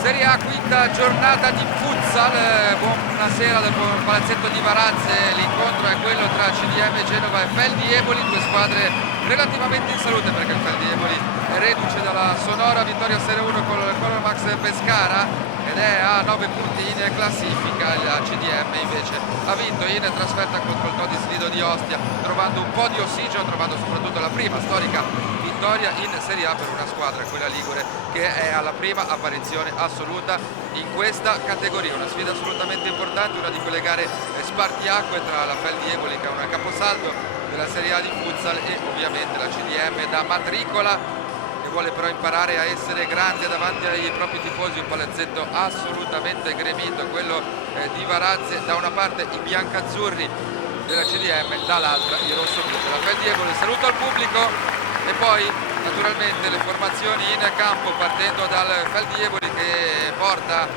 Serie A, quinta giornata di futsal. Buonasera dal palazzetto di Varazze. L'incontro è quello tra CDM Genova e Feldi Eboli, due squadre relativamente in salute, perché il Feldi Eboli è reduce dalla sonora vittoria Serie 1 con il Max Pescara ed è a 9 punti in classifica. Il CDM invece ha vinto in trasferta contro il Todis Lido di Ostia, trovando un po' di ossigeno, trovando soprattutto la prima storica vittoria in Serie A per una squadra, quella ligure, che è alla prima apparizione assoluta in questa categoria. Una sfida assolutamente importante, una di quelle gare spartiacque tra la Feldi Eboli, che è un caposaldo della Serie A di futsal, e ovviamente la CDM da matricola, che vuole però imparare a essere grande davanti ai propri tifosi. Un palazzetto assolutamente gremito, quello di Varazze, da una parte i biancazzurri della CDM, dall'altra i rossoblu della Feldi Eboli. Saluto al pubblico e poi naturalmente le formazioni in campo, partendo dal Feldi Eboli che porta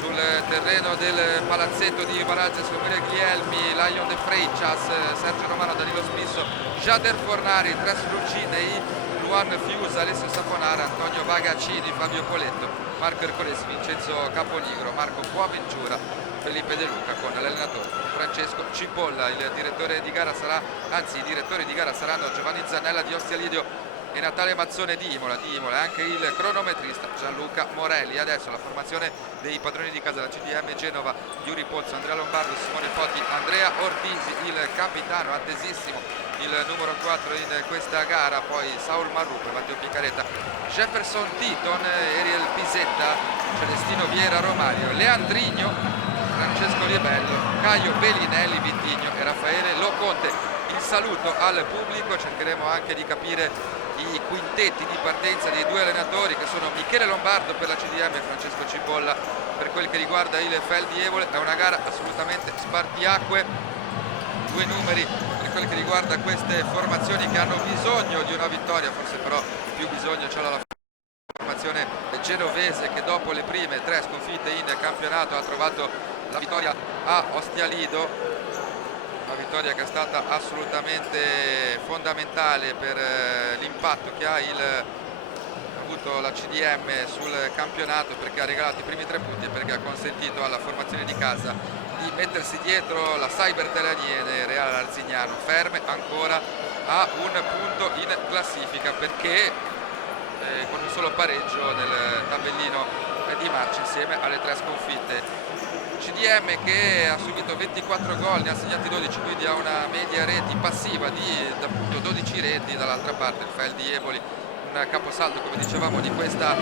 sul terreno del palazzetto di Varazze Scopere Guglielmi, Lion De Freitas, Sergio Romano, Danilo Spisso, Jader Fornari, Tres Lucinei, Luan Fiusa, Alessio Saponara, Antonio Vagacini, Fabio Coletto, Marco Ercolesi, Vincenzo Caponigro, Marco Boaventura, Felipe De Luca, con l'allenatore Francesco Cipolla. Il direttore di gara sarà, anzi i direttori di gara saranno Giovanni Zanella di Ostia Lidio e Natale Mazzone di Imola e anche il cronometrista Gianluca Morelli. Adesso la formazione dei padroni di casa, la CDM Genova: Yuri Pozzo, Andrea Lombardo, Simone Foti, Andrea Ortisi, il capitano attesissimo, il numero 4 in questa gara, poi Saul Marrupe, Matteo Picaretta, Jefferson Titon, Ariel Pisetta, Celestino Viera Romario, Leandrigno, Francesco Liebello, Caio Bellinelli, Vittigno e Raffaele Loconte. Il saluto al pubblico, cercheremo anche di capire i quintetti di partenza dei due allenatori, che sono Michele Lombardo per la CDM e Francesco Cipolla per quel che riguarda il Feldi Eboli. È una gara assolutamente spartiacque, due numeri per quel che riguarda queste formazioni che hanno bisogno di una vittoria, forse però più bisogno c'è la formazione genovese, che dopo le prime 3 sconfitte in campionato ha trovato la vittoria a Ostia Lido, una vittoria che è stata assolutamente fondamentale per l'impatto che ha avuto la CDM sul campionato, perché ha regalato i primi 3 punti e perché ha consentito alla formazione di casa di mettersi dietro la Cyber Telaniene Reale Arzignano, ferme ancora a un punto in classifica, perché con un solo pareggio nel tabellino di marcia insieme alle 3 sconfitte. CDM che ha subito 24 gol, ne ha segnati 12, quindi ha una media reti passiva di appunto 12 reti. Dall'altra parte il Feldi Eboli, un caposaldo come dicevamo di questa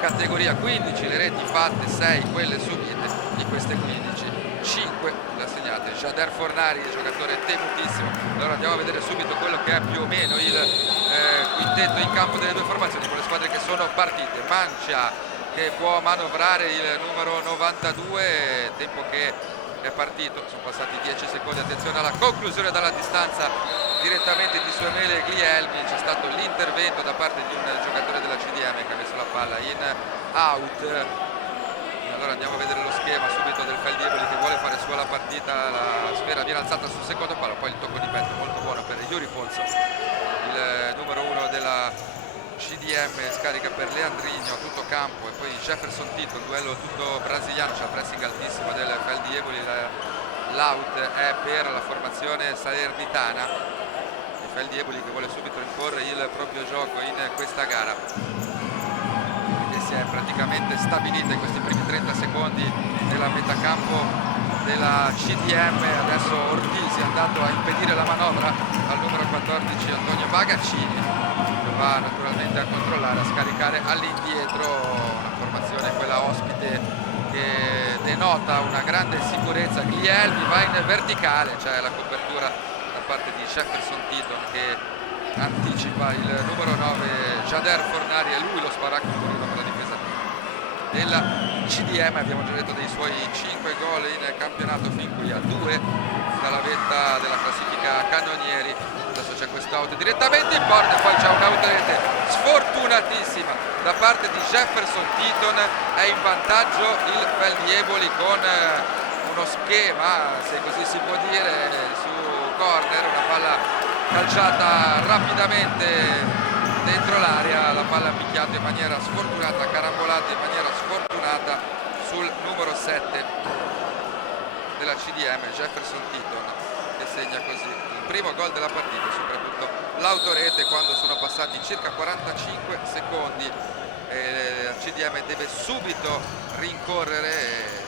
categoria: 15 le reti fatte, 6 quelle subite. Di queste 15, 5 le ha segnate Jader Fornari, giocatore temutissimo. Allora andiamo a vedere subito quello che è più o meno il quintetto in campo delle due formazioni, con le squadre che sono partite. Mancia, che può manovrare il numero 92, tempo che è partito, sono passati 10 secondi. Attenzione alla conclusione dalla distanza direttamente di Suemele Guglielmi, c'è stato l'intervento da parte di un giocatore della CDM che ha messo la palla in out. Allora andiamo a vedere lo schema subito del Feldi Eboli, che vuole fare sua la partita. La sfera viene alzata sul secondo palo, poi il tocco di petto molto buono per Yuri Pozzo, il numero 1 della CDM, scarica per Leandrigno a tutto campo, e poi Jefferson Tito, un duello tutto brasiliano, c'è il pressing altissimo del Feldi Eboli. L'out è per la formazione salernitana, il Feldi Eboli che vuole subito imporre il proprio gioco in questa gara, che si è praticamente stabilita in questi primi 30 secondi della metacampo della CDM. Adesso Ortisi è andato a impedire la manovra al numero 14 Antonio Vagacini, va naturalmente a controllare, a scaricare all'indietro. Una formazione, quella ospite, che denota una grande sicurezza. Guglielmi va in verticale, c'è la copertura da parte di Jefferson Titon che anticipa il numero 9 Jader Fornari, e lui lo sparacchio per la difesa della CDM. Abbiamo già detto dei suoi 5 gol in campionato, fin qui a 2 dalla vetta della classifica cannonieri. Adesso c'è quest'auto direttamente in porta, e poi c'è un'autorete sfortunatissima da parte di Jefferson Titon. È in vantaggio il Feldi Eboli con uno schema, se così si può dire, su corner. Una palla calciata rapidamente dentro l'area, la palla ha picchiato in maniera sfortunata, carambolata in maniera sfortunata giornata sul numero 7 della CDM, Jefferson Titon, che segna così il primo gol della partita, soprattutto l'autorete quando sono passati circa 45 secondi e la CDM deve subito rincorrere,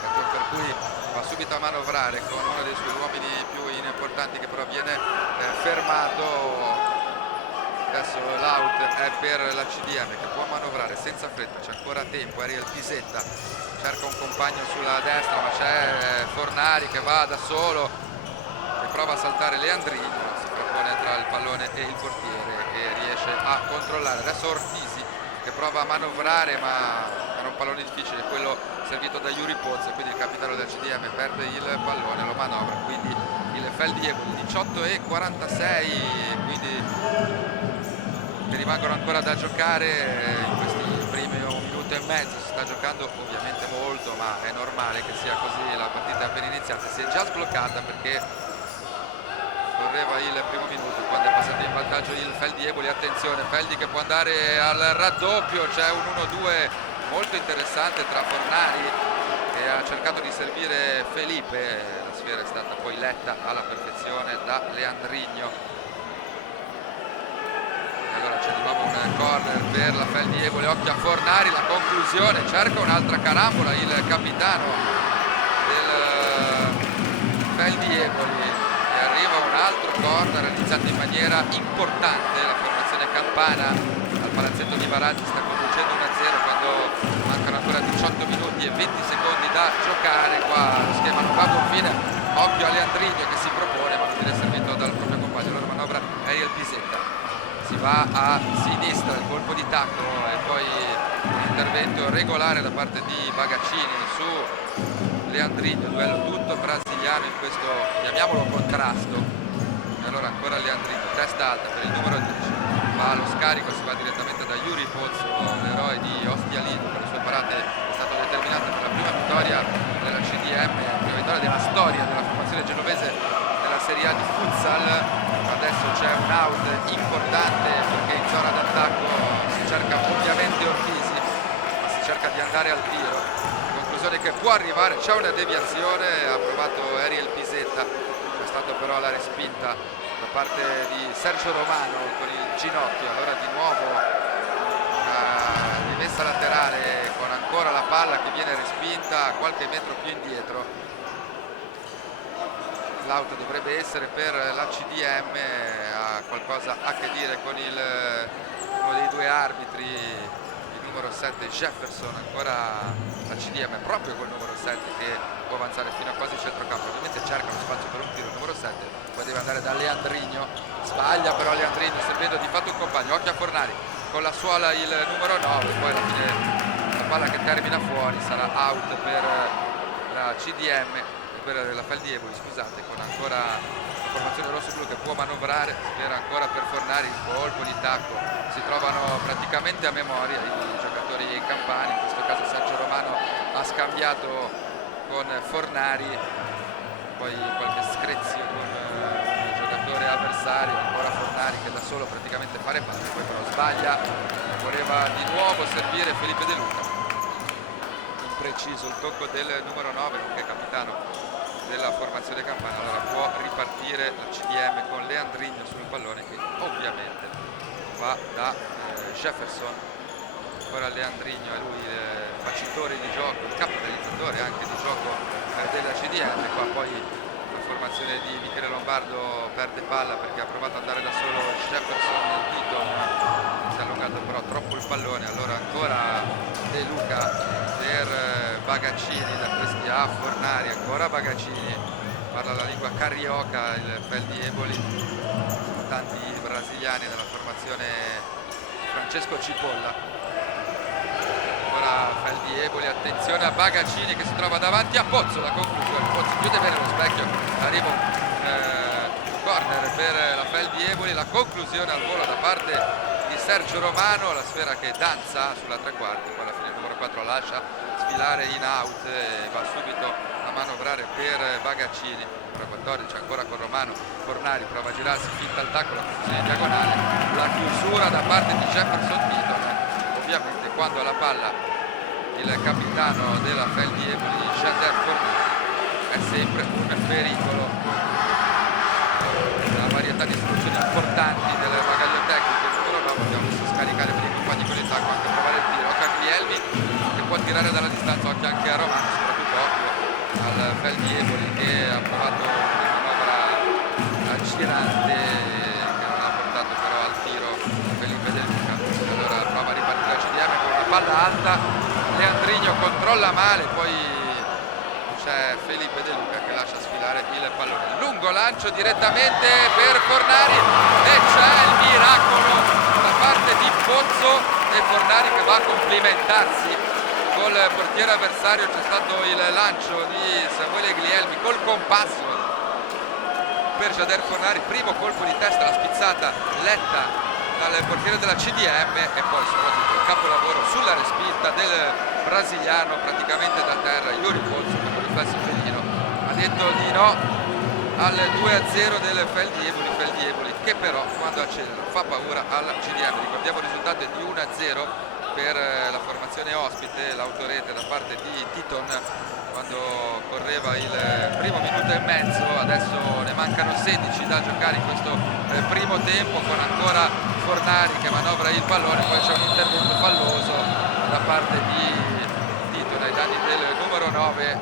ragione per cui va subito a manovrare con uno dei suoi uomini più importanti, che però viene fermato. Adesso l'out è per la CDM, che può manovrare senza fretta, c'è ancora tempo. Ariel Pisetta cerca un compagno sulla destra, ma c'è Fornari che va da solo e prova a saltare Leandrino, si propone tra il pallone e il portiere e riesce a controllare. Adesso Ortisi che prova a manovrare, ma era un pallone difficile, quello servito da Yuri Pozzo, quindi il capitano del CDM perde il pallone, lo manovra, quindi il Feldieboli 18:46, quindi che rimangono ancora da giocare in questi primi un minuto e mezzo. Si sta giocando ovviamente molto, ma è normale che sia così, la partita è appena iniziata, si è già sbloccata perché correva il primo minuto quando è passato in vantaggio il Feldieboli. Attenzione, Feldi che può andare al raddoppio, c'è un 1-2 molto interessante tra Fornari che ha cercato di servire Felipe, la sfera è stata poi letta alla perfezione da Leandrigno. Allora c'è di nuovo un corner per la Feldieboli, occhio a Fornari, la conclusione, cerca un'altra carambola il capitano del Feldieboli e arriva un altro corner realizzato in maniera importante. La formazione campana al palazzetto di Varazzi sta conducendo 1-0 quando mancano ancora 18 minuti e 20 secondi da giocare. Qua lo schema non va a buon fine, occhio a Leandrigno che si propone ma non viene servito dal proprio compagno. Allora manovra Ariel Pisetta, si va a sinistra, il colpo di tacco e poi un intervento regolare da parte di Bagaccini su Leandrigno, duello tutto brasiliano in questo, chiamiamolo, contrasto. E allora ancora Leandrigno, testa alta per il numero 10, va allo scarico, si va direttamente da Yuri Pozzo, l'eroe di Ostia Lido, per le sue parate è stato determinante per la prima vittoria della CDM, la prima vittoria della storia della formazione genovese nella Serie A di futsal. Adesso c'è un out importante perché in zona d'attacco si cerca ovviamente Ortisi, ma si cerca di andare al tiro. Conclusione che può arrivare, c'è una deviazione, ha provato Ariel Pisetta, è stato però la respinta da parte di Sergio Romano con il ginocchio. Allora di nuovo una rimessa laterale con ancora la palla che viene respinta qualche metro più indietro. L'out dovrebbe essere per la CDM, ha qualcosa a che dire con uno dei due arbitri, il numero 7 Jefferson. Ancora la CDM proprio col numero 7 che può avanzare fino a quasi centrocampo, ovviamente cerca uno spazio per un tiro, il numero 7 poi deve andare da Leandrigno, sbaglia però Leandrigno servendo di fatto un compagno, occhio a Fornari con la suola il numero 9, poi alla fine la palla che termina fuori sarà out per la CDM, per la Feldieboli, scusate, con ancora la formazione rosso-blu che può manovrare, spera ancora per Fornari, il colpo di tacco, si trovano praticamente a memoria i giocatori campani, in questo caso Sergio Romano ha scambiato con Fornari, poi qualche screzio con il giocatore avversario, ancora Fornari che da solo praticamente fa reparto, poi però sbaglia, voleva di nuovo servire Felipe De Luca, impreciso il tocco del numero 9 nonché capitano della formazione campana. Allora può ripartire la CDM con Leandrigno sul pallone che ovviamente va da Jefferson. Ora Leandrigno è lui il facitore di gioco, il capitalizzatore anche di gioco della CDM. Qua poi la formazione di Michele Lombardo perde palla perché ha provato ad andare da solo Jefferson nel tito, si è allungato però troppo il pallone. Allora ancora De Luca per Bagaccini da Brescia a Fornari, ancora Bagaccini, parla la lingua carioca il Feldieboli, sono tanti brasiliani nella formazione Francesco Cipolla. Ora Feldieboli, attenzione a Bagaccini che si trova davanti a Pozzo, la conclusione, Pozzo chiude bene lo specchio, arriva un corner per la Feldieboli, la conclusione al volo da parte di Sergio Romano, la sfera che danza sulla tre quarti, poi alla fine il numero 4 lascia sfilare in out e va subito a manovrare per Bagaccini. Numero 14 ancora con Romano, Fornari prova a girarsi, finta il tacco, la conclusione in diagonale, la chiusura da parte di Jefferson Titon. Ovviamente quando la palla il capitano della Feldieboli, Jader Fornari, è sempre un pericolo. Una varietà di soluzioni importanti del bagaglio tecnico. Il numero 9 abbiamo visto scaricare per i compagni con il tacco, anche provare il tiro. Caglielmi che può tirare dalla distanza, occhio anche a Romano, soprattutto occhio al Feldieboli che ha provato una manovra aggirante che non ha portato però al tiro Felipe De Luca. Allora prova a ripartire la CDM con una palla alta, Leandrigno controlla male, poi c'è Felipe De Luca che lascia sfilare il pallone. Lungo lancio direttamente per Fornari e c'è il miracolo da parte di Pozzo e Fornari che va a complimentarsi col portiere avversario. C'è stato il lancio di Samuele Glielmi col compasso per Jader Fornari, primo colpo di testa, la spizzata letta dal portiere della CDM e poi soprattutto il capolavoro sulla respinta del brasiliano praticamente da terra. Yuri Pozzo con un riflesso felino ha detto di no al 2-0 del Feldieboli che però quando accelera fa paura alla CDM. Ricordiamo il risultato è di 1-0 per la formazione ospite, l'autorete da parte di Titon quando correva il primo minuto e mezzo. Adesso ne mancano 16 da giocare in questo primo tempo, con ancora Fornari che manovra il pallone, poi c'è un intervento falloso da parte di Titon ai danni del numero 9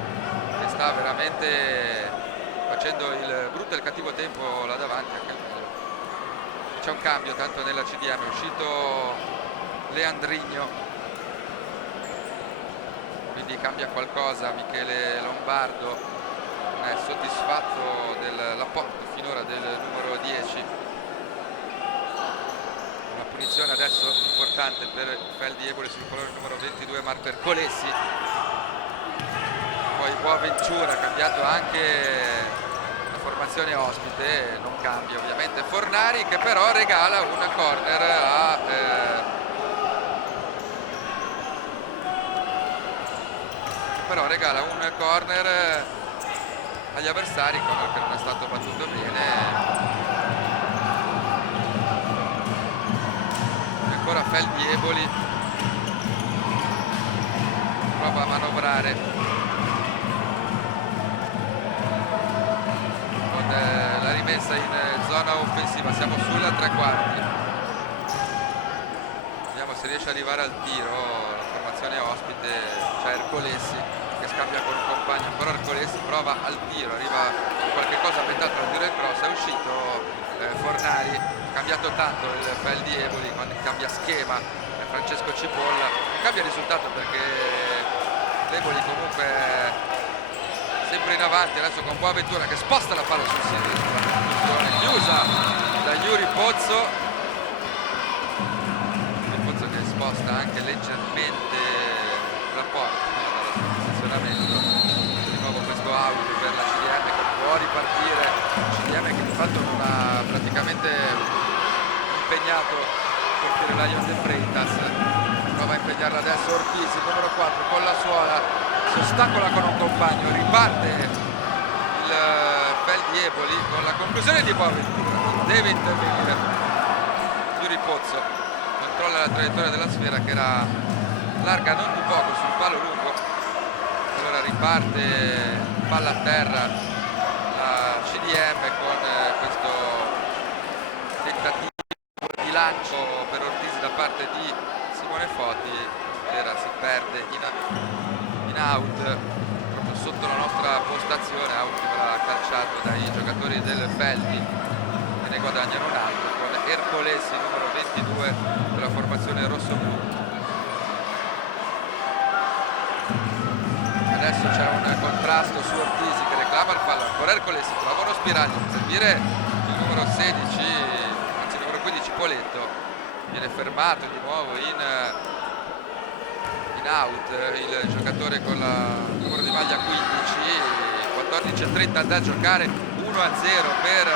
che sta veramente facendo il brutto e il cattivo tempo là davanti. C'è un cambio tanto nella CDM, è uscito Leandrigno, quindi cambia qualcosa. Michele Lombardo non è soddisfatto dell'apporto finora del numero 10. Una punizione adesso importante per Feldieboli sul colore numero 22 Marco Ercolesi. Poi Boaventura ha cambiato anche la formazione ospite, non cambia ovviamente Fornari che però regala una corner a agli avversari, corner che non è stato battuto bene. E ancora Feldieboli prova a manovrare con la rimessa in zona offensiva. Siamo sulla tre quarti, vediamo se riesce ad arrivare al tiro la formazione ospite. C'è Ercolesi che scambia con un compagno, ancora Ercolesi prova al tiro, arriva qualche cosa a metà tra il tiro e il cross, è uscito Fornari, ha cambiato tanto il Feldieboli, quando cambia schema Francesco Cipolla, cambia risultato perché Deboli comunque sempre in avanti. Adesso con Boaventura che sposta la palla sul sinistro, chiusa da Yuri Pozzo, che sposta anche leggermente la porta di nuovo questo out per la CDM che può ripartire. CDM che di fatto non ha praticamente impegnato il portiere Lion De Freitas, prova a impegnarla adesso Ortiz, numero 4 con la suola, si ostacola con un compagno, riparte il Feldieboli con la conclusione di Boaventura, deve intervenire Yuri Pozzo, controlla la traiettoria della sfera che era larga non di poco sul palo lungo. Allora riparte palla a terra la CDM con questo tentativo di lancio per Ortiz da parte di Simone Foti. La si perde in out proprio sotto la nostra postazione, out che verrà calciato dai giocatori del Feldi che ne guadagnano un altro, con Ercolesi numero 22 della formazione rosso-blu. Adesso c'è un contrasto su Ortiz che reclama il fallo, ancora Ercolesi, trova uno spiraglio per servire il numero 16, anzi il numero 15 Poletto, viene fermato di nuovo in out il giocatore con il numero di maglia 15, 14:30 da giocare, 1-0 per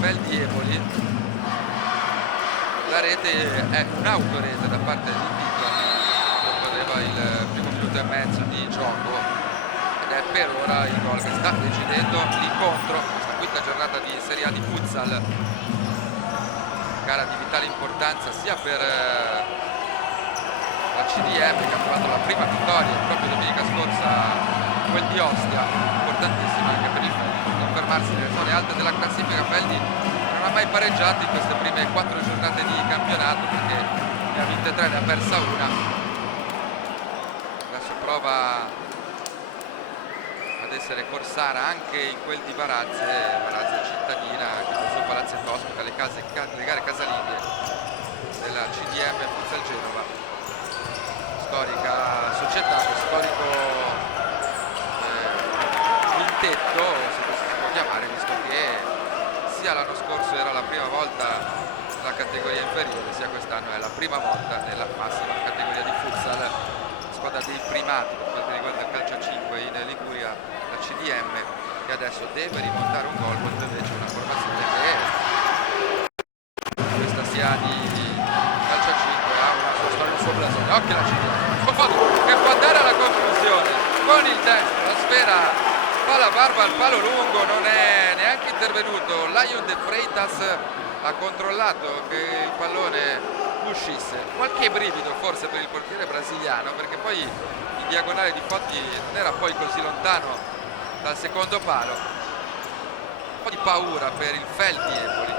Feldieboli. La rete è un'autorete da parte di Titon, aveva il primo minuto e mezzo di gioco ed è per ora il gol che sta decidendo l'incontro, questa quinta giornata di Serie A di futsal, gara di vitale importanza sia per la la CDM, che ha trovato la prima vittoria proprio domenica scorsa, quel di Ostia, importantissima anche per il Feldi, per confermarsi nelle zone alte della classifica. Feldi non ha mai pareggiato in queste prime 4 giornate di campionato, perché ne ha vinte 3, ne ha persa una. Adesso prova ad essere corsara anche in quel di Varazze. Varazze cittadina, che col suo palazzetto ospita le gare casalinghe della CDM Futsal Genova, storica società, storico quintetto, se così si può chiamare, visto che sia l'anno scorso era la prima volta nella categoria inferiore, sia quest'anno è la prima volta nella massima categoria di futsal. Squadra dei primati per quanto riguarda il calcio a 5 in Liguria, la CDM, che adesso deve rimontare un gol contro invece una formazione che questa sia di calcio a 5 ha una sua storia, un suo blasone. Occhio la CDM che può andare alla conclusione con il destro, la sfera fa la barba al palo lungo, non è neanche intervenuto Lion De Freitas, ha controllato che il pallone uscisse. Qualche brivido forse per il portiere brasiliano, perché poi in diagonale di Fotti non era poi così lontano dal secondo palo. Un po' di paura per il Feldi Eboli,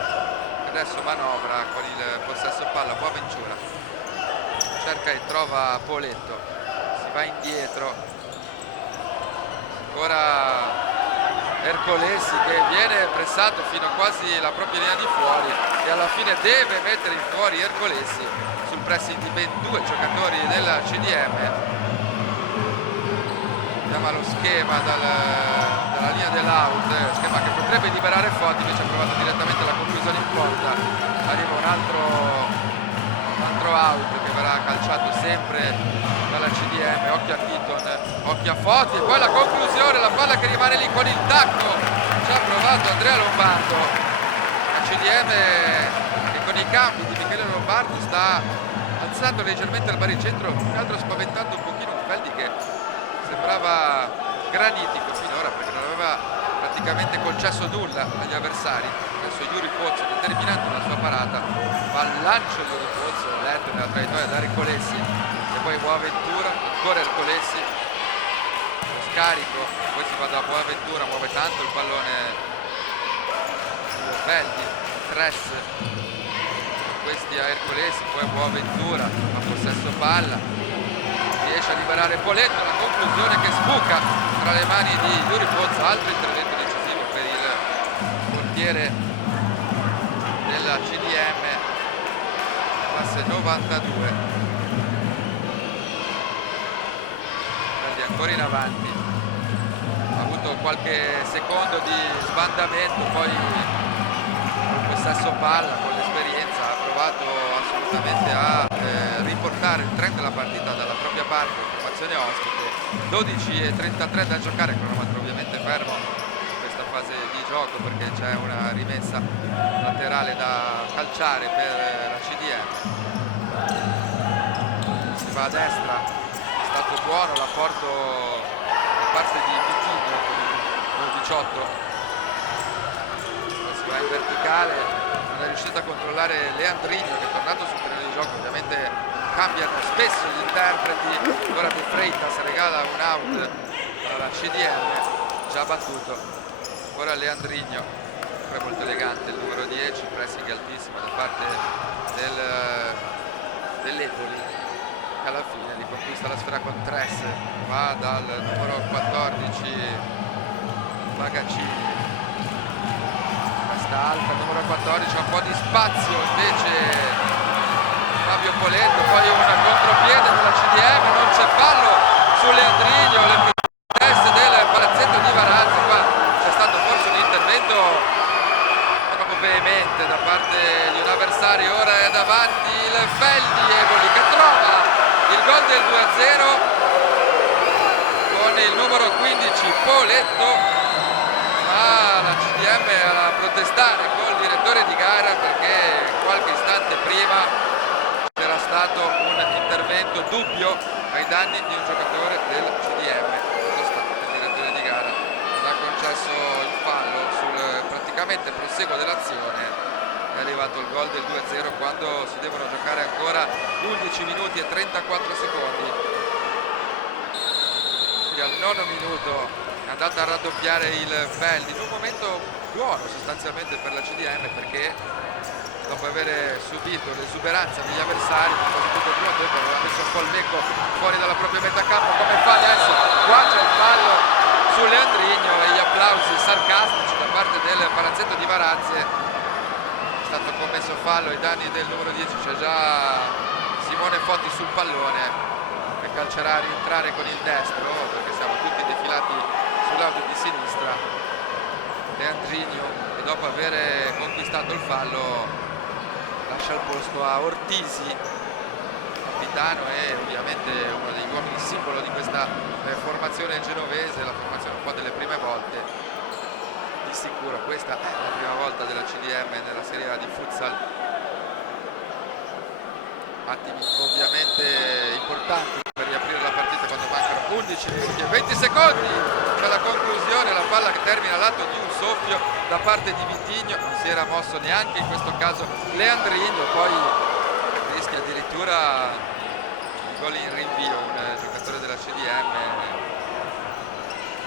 che adesso manovra con il possesso palla. Boaventura cerca e trova Poletto, si va indietro, ancora Ercolesi che viene pressato fino a quasi la propria linea di fuori, e alla fine deve mettere in fuori Ercolesi sul pressing di ben 2 giocatori della CDM. Chiama lo schema dalla linea dell'out, schema che potrebbe liberare Fotti, invece ha provato direttamente la conclusione in porta. Arriva un altro out che verrà calciato sempre dalla CDM. Occhio a Titon, occhio a Fotti, e poi la conclusione, la palla che rimane lì con il tacco. Ci ha provato Andrea Lombardo. La CDM che con i cambi di Michele Lombardo sta alzando leggermente il baricentro, più che altro spaventando un pochino un Feldi che sembrava granitico finora, perché non aveva praticamente concesso nulla agli avversari. Adesso Yuri Pozzo, determinante la sua parata, va al lancio Yuri Pozzo, letto nella traiettoria da Ercolesi, e poi Boaventura, ancora Ercolesi, lo scarico, poi si va da Boaventura, muove tanto il pallone Feldi, Tres, questi a Ercolesi, poi Boaventura, a possesso palla, riesce a liberare Poletto, la conclusione che sbuca tra le mani di Yuri Pozzo. Altro intervento decisivo per il portiere della CDM, classe 92. Quindi ancora in avanti, ha avuto qualche secondo di sbandamento, poi col possesso palla, con l'esperienza ha provato assolutamente a riportare il trend della partita dalla propria parte. Formazione ospite, 12:33 da giocare, cronometro ovviamente fermo in questa fase di gioco perché c'è una rimessa laterale da calciare per la CDM. Si va a destra, è stato buono l'apporto da parte di Vitigno con il 18, si va in verticale, non è riuscito a controllare Leandrino, che è tornato sul terreno di gioco. Ovviamente cambiano spesso gli interpreti. Ora De Freitas regala un out alla CDM, già battuto. Ora Leandrino, sempre molto elegante il numero 10, pressing altissimo da parte dell'Eboli, che alla fine riconquista la sfera con Tres, va dal numero 14 Magaccini, questa alta, numero 14, ha un po' di spazio invece Fabio Poletto, poi una contropiede della CDM, non c'è fallo su Leandrino, le proteste del palazzetto di Varazze. Qua c'è stato forse un intervento proprio veemente da parte di un avversario. Ora è davanti il Feldi Eboli che trova il gol del 2-0 con il numero 15 Poletto, ma la CDM era a protestare col direttore di gara perché qualche istante prima era stato un intervento dubbio ai danni di un giocatore del CDM. Nonostante il direttore di gara non ha concesso il fallo sul praticamente proseguo dell'azione, è arrivato il gol del 2-0 quando si devono giocare ancora 11 minuti e 34 secondi. Quindi al 9° minuto è andato a raddoppiare il Feldi in un momento buono sostanzialmente per la CDM, perché dopo aver subito l'esuberanza degli avversari, soprattutto il primo tempo, aveva messo un po' il becco fuori dalla propria metà campo, come fa adesso. Qua c'è il fallo su Leandrigno e gli applausi sarcastici da parte del palazzetto di Varazze. È stato commesso fallo ai danni del numero 10, c'è già Simone Foti sul pallone che calcerà a rientrare con il destro, perché siamo tutti defilati sull'auto di sinistra. Leandrigno, che dopo aver conquistato il fallo lascia il posto a Ortisi, capitano e ovviamente uno degli uomini simbolo di questa formazione genovese, la formazione un po' delle prime volte. Di sicuro questa è la prima volta della CDM nella Serie A di futsal. Attimi ovviamente importanti per riaprire la partita quando mancano 11 minuti e 20 secondi. C'è la conclusione, la palla che termina all'atto di un soffio da parte di Vitigno, non si era mosso neanche in questo caso Leandrigno, poi rischia addirittura il gol in rinvio un giocatore della CDM,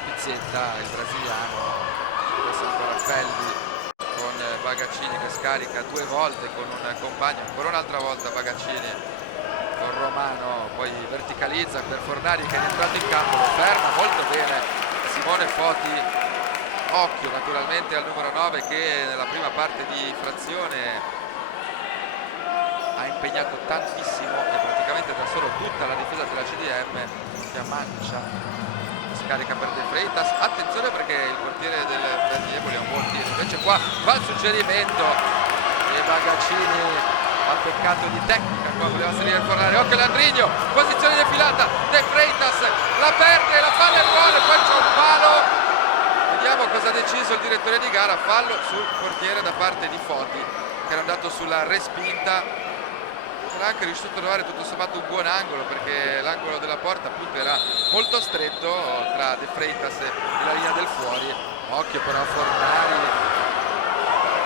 Pizzetta, il brasiliano. Adesso ancora Feldi con Bagaccini che scarica 2 volte con un compagno, ancora un'altra volta Bagaccini con Romano, poi verticalizza per Fornari che è entrato in campo, lo ferma molto bene Simone Foti. Occhio naturalmente al numero 9 che nella prima parte di frazione ha impegnato tantissimo e praticamente da solo tutta la difesa della CDM, che mancia, scarica per De Freitas. Attenzione perché il portiere del Feldi Eboli è un buon tiro, invece qua va il suggerimento e Bagaccini ha peccato di tecnica qua, voleva salire a Fornari. Occhio Leandrigno, posizione defilata, De Freitas la perde, la palla è buona, poi c'è un palo. Vediamo cosa ha deciso il direttore di gara. Fallo sul portiere da parte di Foti, che era andato sulla respinta. Era anche riuscito a trovare tutto sommato un buon angolo, perché l'angolo della porta appunto era molto stretto tra De Freitas e la linea del fuori. Occhio però a Fornari,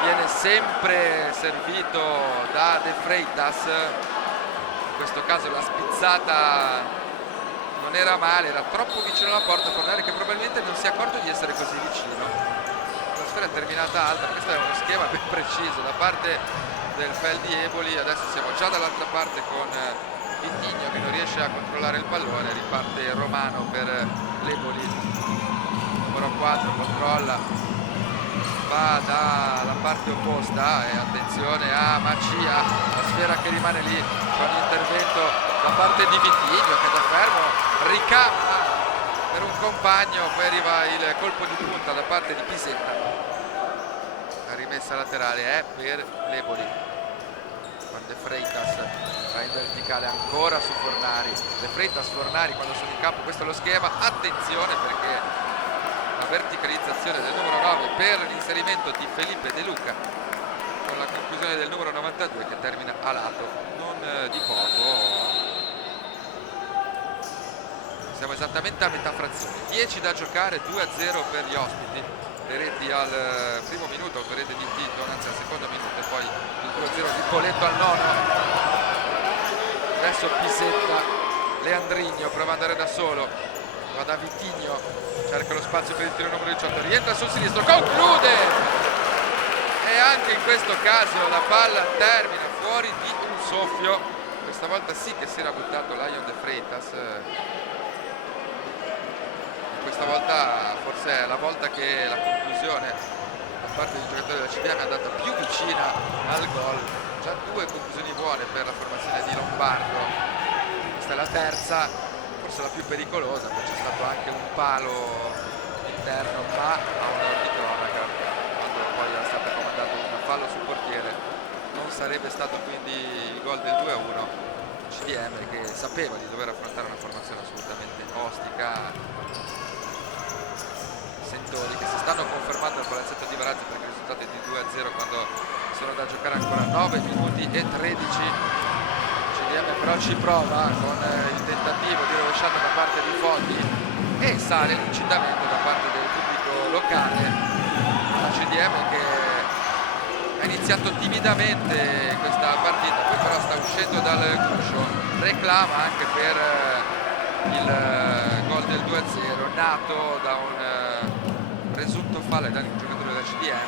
viene sempre servito da De Freitas, in questo caso la spizzata non era male, era troppo vicino alla porta Fornari, che probabilmente non si è accorto di essere così vicino. La sfera è terminata alta, questo è uno schema ben preciso da parte del Feldi Eboli. Adesso siamo già dall'altra parte con Vitigno che non riesce a controllare il pallone, riparte Romano per l'Eboli, numero 4 controlla, va dalla parte opposta e attenzione a Macia, la sfera che rimane lì, c'è un intervento da parte di Vitigno che da fermo ricama per un compagno, poi arriva il colpo di punta da parte di Pisetta. La rimessa laterale è per l'Eboli, con De Freitas va in verticale ancora su Fornari. De Freitas, Fornari quando sono in campo, questo è lo schema. Attenzione perché la verticalizzazione del numero 9 per l'inserimento di Felipe De Luca, con la conclusione del numero 92 che termina a lato, non di poco. Siamo esattamente a metà frazione, 10 da giocare, 2-0 per gli ospiti. Le reti al primo minuto, autorete di Tito, anzi al secondo minuto, e poi il 2-0 di Poletto al nono. Adesso Pisetta, Leandrigno prova ad andare da solo, va da Vitigno, cerca lo spazio per il tiro numero 18, rientra sul sinistro, conclude! E anche in questo caso la palla termina fuori di un soffio. Questa volta sì che si era buttato Lion De Freitas. Questa volta forse è la volta che la conclusione da parte dei giocatori della CDM è andata più vicina al gol. Già 2 conclusioni buone per la formazione di Lombardo, questa è la terza, forse la più pericolosa, poi c'è stato anche un palo interno ma a un'ora di cronaca, quando poi è stato comandato un fallo sul portiere. Non sarebbe stato quindi il gol del 2-1. CDM che sapeva di dover affrontare una formazione assolutamente ostica. Sentori che si stanno confermando al palazzetto di Varazze, perché il risultato è di 2-0 quando sono da giocare ancora 9 minuti e 13. CDM però ci prova con il tentativo di rovesciata da parte di Foti e sale l'incitamento da parte del pubblico locale. La CDM che ha iniziato timidamente questa partita, poi però sta uscendo dal guscio, reclama anche per il gol del 2-0 nato da un presunto fallo ai danni di un giocatore della CDM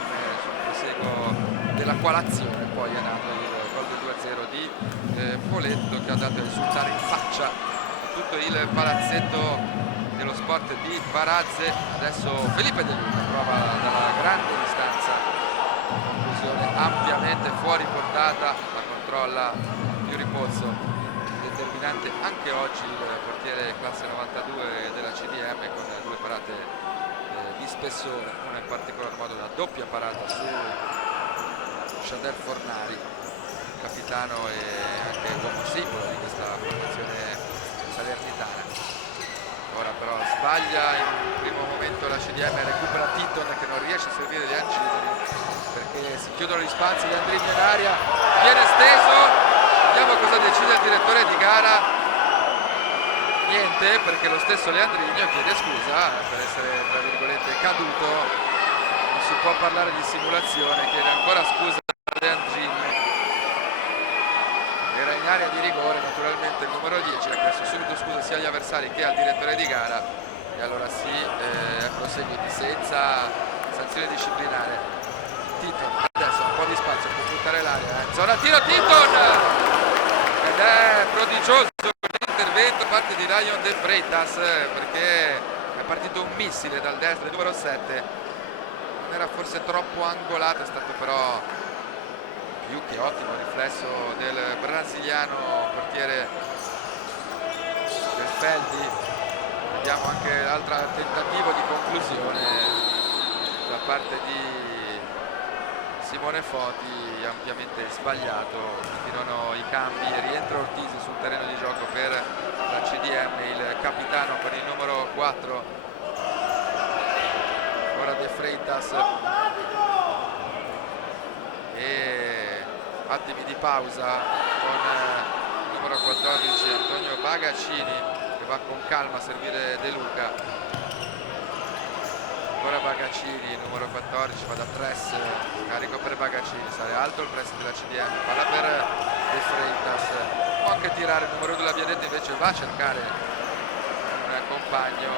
sul proseguo della qualazione. Poi è nato il gol del 2-0 di Poletto, che ha dato a risultare in faccia a tutto il palazzetto dello sport di Varazze. Adesso Felipe De Luca prova dalla grande distanza, conclusione ampiamente fuori portata, la controlla più ripozzo, determinante anche oggi il portiere classe 92 della CDM, con due parate di spessore, una in particolar modo una doppia parata su Shader Fornari, capitano e anche uomo simbolo di questa formazione salernitana. Ora però sbaglia in un primo momento la CDM, recupera Titon che non riesce a servire De Angeli perché si chiudono gli spazi. De Andrigno in aria, viene steso, vediamo cosa decide il direttore di gara. Niente, perché lo stesso Leandrigno chiede scusa per essere tra virgolette caduto, non si può parlare di simulazione, chiede ancora scusa a Leandrigno. Era in area di rigore, naturalmente il numero 10 ha chiesto subito scusa sia agli avversari che al direttore di gara, e allora si prosegue senza sanzione disciplinare. Titon adesso ha un po' di spazio per buttare l'aria, zona tiro Titon, ed è prodigioso l'intervento da parte di Ryan De Freitas, perché è partito un missile dal destro, il numero 7 non era forse troppo angolato, è stato però più che ottimo riflesso del brasiliano portiere del Feldi. Vediamo anche l'altro tentativo di conclusione da parte di Simone Foti, ampiamente sbagliato. Continuano i cambi, rientra Ortisi sul terreno di gioco per la CDM, il capitano con il numero 4, ora De Freitas, e attimi di pausa con il numero 14 Antonio Bagaccini, che va con calma a servire De Luca. Ora Bagaccini, numero 14, va da press, carico per Bagaccini, sale alto il press della CDM, palla per De Freitas, può anche tirare, il numero 2 l'abbiamo detto, invece va a cercare un compagno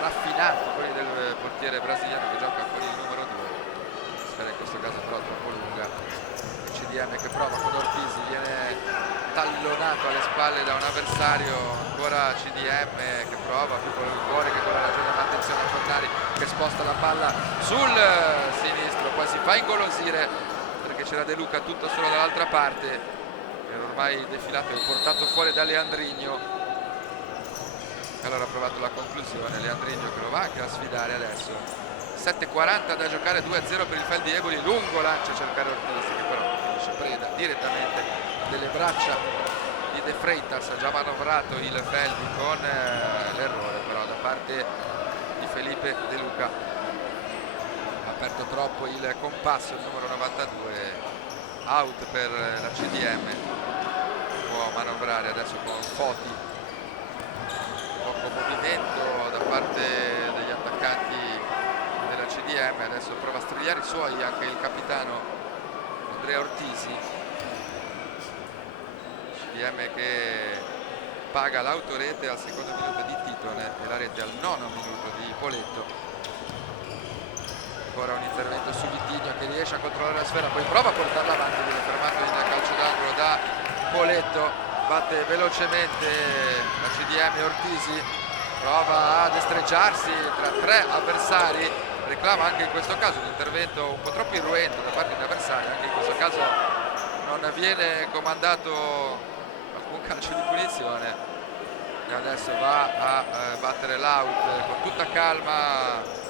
raffinato, quelli del portiere brasiliano che gioca con il numero 2, sfera in questo caso però troppo lunga. CDM che prova con Ortisi, viene tallonato alle spalle da un avversario, ancora CDM che prova più con il cuore che con la ragione, ma attenzione a Fornari che sposta la palla sul sinistro, poi si fa ingolosire perché c'era De Luca tutto solo dall'altra parte, era ormai defilato e portato fuori da Leandrigno. Allora ha provato la conclusione, Leandrigno che lo va anche a sfidare adesso. 7:40 da giocare, 2-0 per il Feldi Eboli, lungo lancio a cercare Ortisi che però finisce preda direttamente delle braccia di De Freitas. Ha già manovrato il Feldi con l'errore però da parte di Felipe De Luca, ha aperto troppo il compasso il numero 92, out per la CDM, può manovrare adesso con Foti, poco movimento da parte degli attaccanti della CDM. Adesso prova a strigliare i suoi anche il capitano Andrea Ortisi. CDM che paga l'autorete al secondo minuto di Titon e la rete al nono minuto di Poletto. Ancora un intervento su Vitigno che riesce a controllare la sfera, poi prova a portarla avanti, viene fermato in calcio d'angolo da Poletto, batte velocemente la CDM. Ortisi prova a destreggiarsi tra tre avversari, reclama anche in questo caso un intervento un po' troppo irruento da parte degli avversari, anche in questo caso non viene comandato alcun calcio di punizione e adesso va a battere l'out con tutta calma.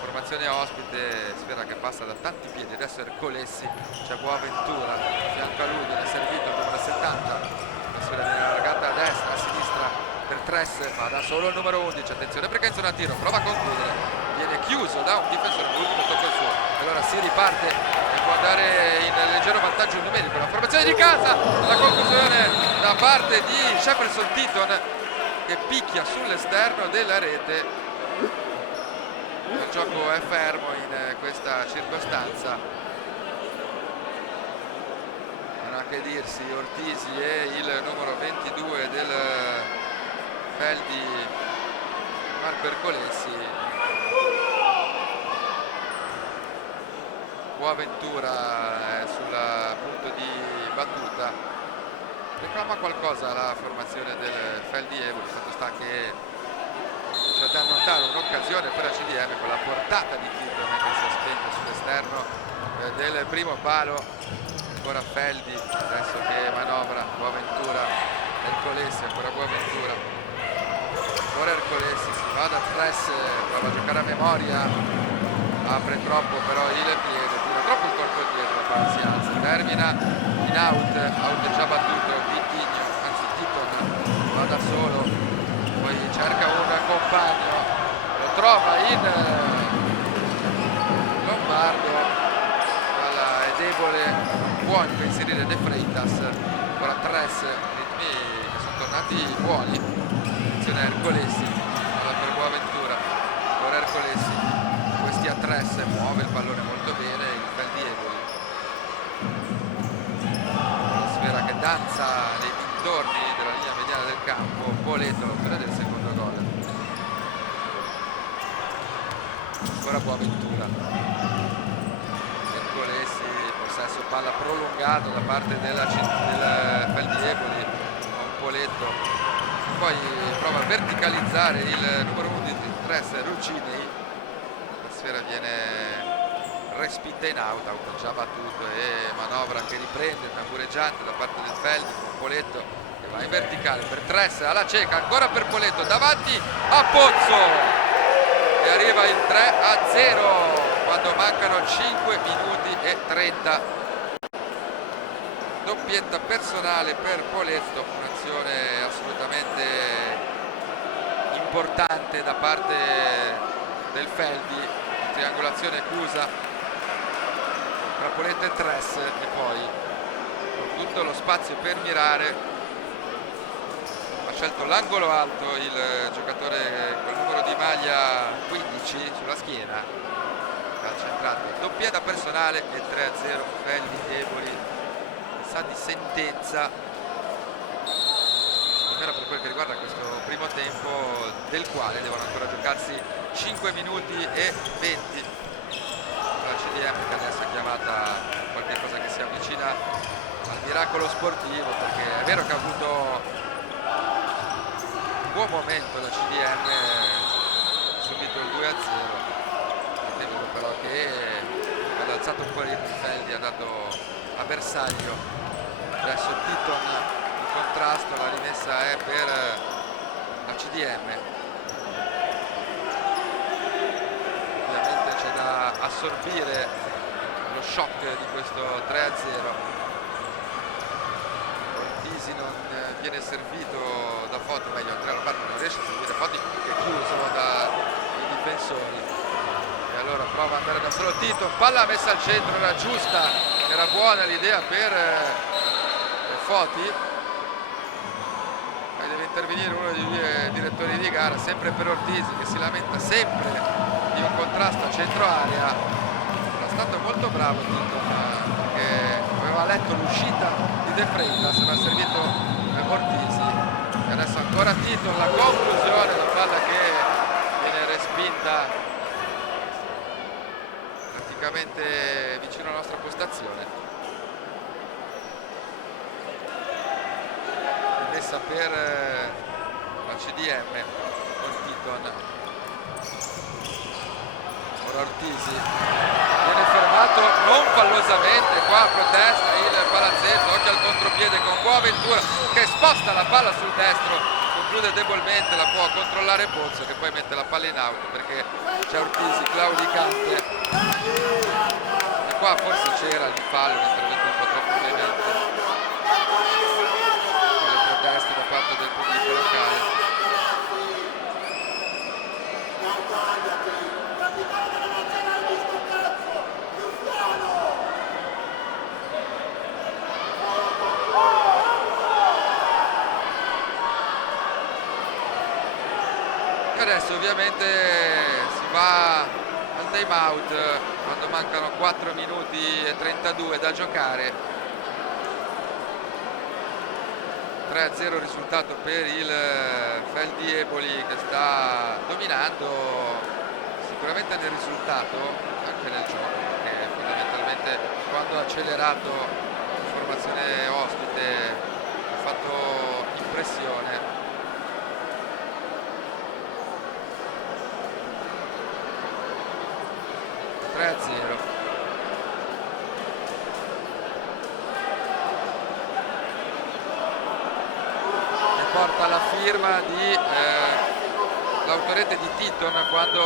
Formazione ospite, sfera che passa da tanti piedi, adesso Ercolessi, c'è Boaventura, a fianco a lui viene servito il numero 70, la sfera viene allargata a destra, a sinistra per Tress, ma da solo il numero 11, attenzione perché in zona tiro, prova a concludere, viene chiuso da un difensore, l'ultimo tocco il suo, allora si riparte e può andare in leggero vantaggio numerico. La formazione di casa, la conclusione da parte di Jefferson Titon che picchia sull'esterno della rete. Il gioco è fermo in questa circostanza, non ha che dirsi. Ortisi e il numero 22 del Feldi, Marco Ercolesi. Boaventura sul punto di battuta, reclama qualcosa la formazione del Feldi Eboli. Il fatto sta che c'è da annotare un'occasione per la CDM con la portata di Titon che si è spenta sull'esterno del primo palo. Ancora Feldi, adesso che manovra Boaventura, Ercolesi, ancora Boaventura, ancora Ercolesi, si va da Tress, prova a giocare a memoria, apre troppo però il piede, tira troppo il corpo dietro, la palla si alza, termina in out è già battuto Vitigno, anzi Titon va da solo, poi cerca un compagno, lo trova in Lombardo, palla è debole, può impensierire De Freitas, ancora Tress, ritmi che sono tornati buoni, attenzione a Ercolesi, palla per Boaventura, ancora Ercolesi, questi a Tress, muove il pallone molto bene il Feldi Eboli, la sfera che danza nei dintorni della linea mediana del campo. Poletto, l'autore del secondo gol, ancora Boaventura, Ercolesi, possesso palla prolungato da parte del Feldi Eboli con Poletto, poi prova a verticalizzare il numero 1 di Tress, Rucini, la sfera viene respinta in out già battuto e manovra che riprende tambureggiante da parte del Feldi con Poletto che va in verticale per Tress, alla cieca, ancora per Poletto, davanti a Pozzo e arriva il 3-0 quando mancano 5 minuti e 30. Doppietta personale per Poletto, un'azione assolutamente importante da parte del Feldi, triangolazione chiusa tra Poletto e Tress e poi con tutto lo spazio per mirare ha scelto l'angolo alto il giocatore col numero di maglia 15 sulla schiena, ha centrato doppietta personale e 3-0 Feldi Eboli, sa di sentenza almeno per quel che riguarda questo primo tempo, del quale devono ancora giocarsi 5 minuti e 20. La CDM che adesso è chiamata qualche cosa che si avvicina al miracolo sportivo, perché è vero che ha avuto un buon momento la CDM, subito il 2-0, temo però che ha alzato un po' il Feldi, ha dato a bersaglio. Adesso Titon in contrasto, la rimessa è per la CDM. Ovviamente c'è da assorbire lo shock di questo 3-0. Ortisi non viene servito da Foti, meglio Andrea Lombardo non riesce a servire Foti, che è chiuso dai difensori e allora prova ad andare da solo Titon, palla messa al centro, era giusta, era buona l'idea per Foti, e deve intervenire uno dei due direttori di gara, sempre per Ortisi che si lamenta sempre di un contrasto a centro area. Era stato molto bravo Titon, che aveva letto l'uscita di De Freitas, aveva servito Ortisi e adesso ancora Titon, la conclusione, la palla che viene respinta praticamente vicino alla nostra postazione. Messa per la CDM con Titon, ora Ortisi viene fermato non fallosamente, qua protesta il palazzetto, occhio al contropiede con Boaventura che sposta la palla sul destro, conclude debolmente, la può controllare Pozzo che poi mette la palla in out perché c'è Ortisi claudicante e qua forse c'era il fallo, l'intervento un po' troppo veemente, proteste da parte del pubblico locale. E adesso ovviamente si va al time out quando mancano 4 minuti e 32 da giocare. 3-0 risultato per il Feldieboli, che sta dominando sicuramente nel risultato, anche nel gioco, perché fondamentalmente quando ha accelerato la formazione ospite ha fatto impressione. 3-0. Porta alla firma di l'autorete di Titon quando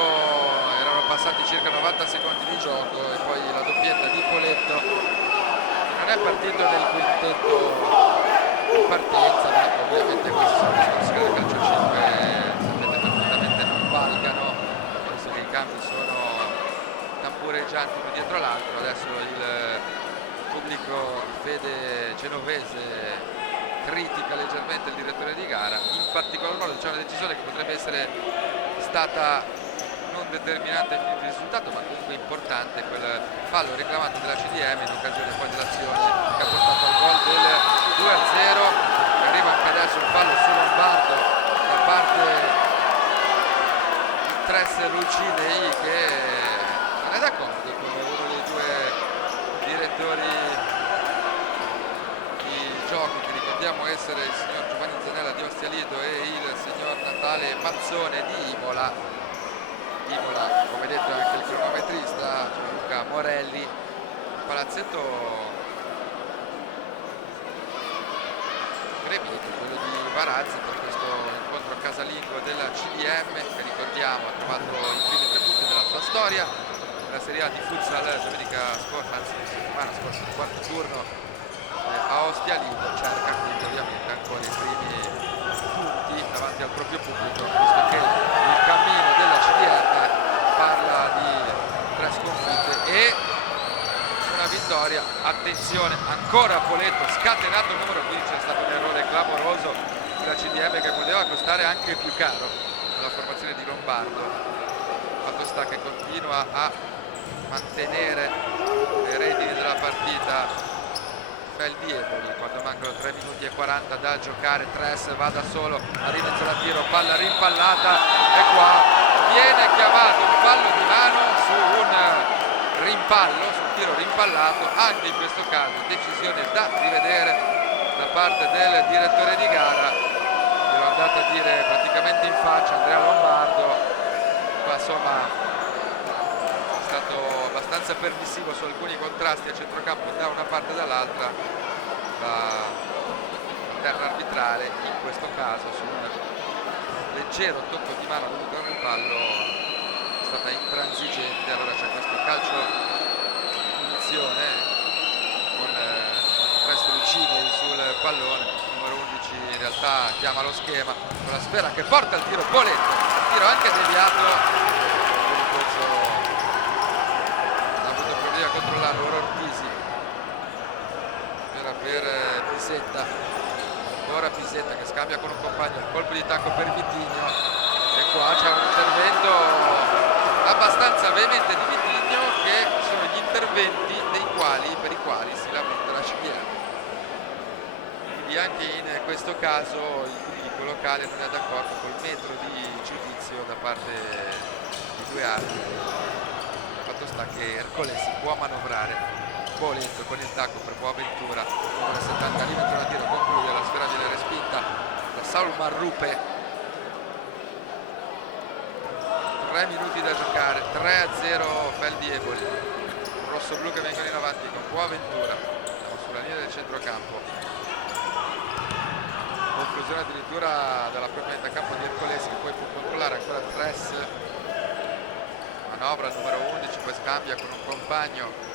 erano passati circa 90 secondi di gioco, e poi la doppietta di Poletto, che non è partito nel quintetto di partenza, ma ovviamente questi sono discorsi che del calcio 5 sapete perfettamente non valgano, visto che i cambi sono tambureggianti uno dietro l'altro. Adesso il pubblico di fede genovese critica leggermente il direttore di gara, in particolar modo c'è una decisione che potrebbe essere stata non determinante in il risultato, ma comunque importante, quel fallo reclamato della CDM in occasione poi dell'azione che ha portato al gol del 2-0. Arriva anche adesso il fallo su Lombardo da parte di Tres Lucidei, che non è d'accordo con uno dei due direttori di giochi, che ricordiamo essere il signor Giovanni Zanella di Ostia Lido e il signor Natale Mazzone di Imola. Imola, come detto, anche il cronometrista Gianluca Morelli. Un palazzetto gremito, quello di Varazze, per questo incontro casalingo della CDM, che ricordiamo ha trovato i primi 3 punti della sua storia nella Serie A di futsal domenica scorsa, anzi settimana scorsa, il quarto turno a Ostia Lido. Cerca quindi ovviamente ancora i primi punti davanti al proprio pubblico, visto che il cammino della CDM parla di 3 sconfitte e una vittoria. Attenzione, ancora Poletto, scatenato il numero 15, è stato un errore clamoroso della CDM che poteva costare anche più caro alla formazione di Lombardo. Fatto sta che continua a mantenere le redini della partita Feldieboli quando mancano 3 minuti e 40 da giocare. Tres va da solo, arriva in zona tiro, palla rimpallata, e qua viene chiamato un fallo di mano su un rimpallo, su un tiro rimpallato. Anche in questo caso decisione da rivedere da parte del direttore di gara. Gliel'ho andato a dire praticamente in faccia Andrea Lombardo, ma insomma è stato abbastanza permissivo su alcuni contrasti a centrocampo da una parte e dall'altra. La terra arbitrale in questo caso su un leggero tocco di mano dovuto al rimpallo è stata intransigente. Allora c'è questo calcio di punizione con Presto Lucini sul pallone. Il numero 11 in realtà chiama lo schema con la sfera che porta il tiro Poletto, tiro anche deviato. A controllarlo Ortizi, era per Pisetta, ora Pisetta che scambia con un compagno, il colpo di tacco per Vitigno, e qua c'è un intervento abbastanza veemente di Vitigno, che sono gli interventi per i quali si lamenta la CDM. Quindi anche in questo caso il pubblico locale non è d'accordo col metro di giudizio da parte di due arbitri. Fatto sta che Ercole si può manovrare. Poletto con il tacco per Boaventura, numero 70, arriva in zona tiro, conclude, la sfera viene respinta da Saul Marrupe. 3 minuti da giocare, 3-0 Feldieboli, rosso-blu che vengono in avanti con Boaventura, siamo sulla linea del centrocampo. Conclusione addirittura dalla propria metà campo di Ercolesi, che poi può controllare ancora Tres. Manovra il numero 11, poi scambia con un compagno,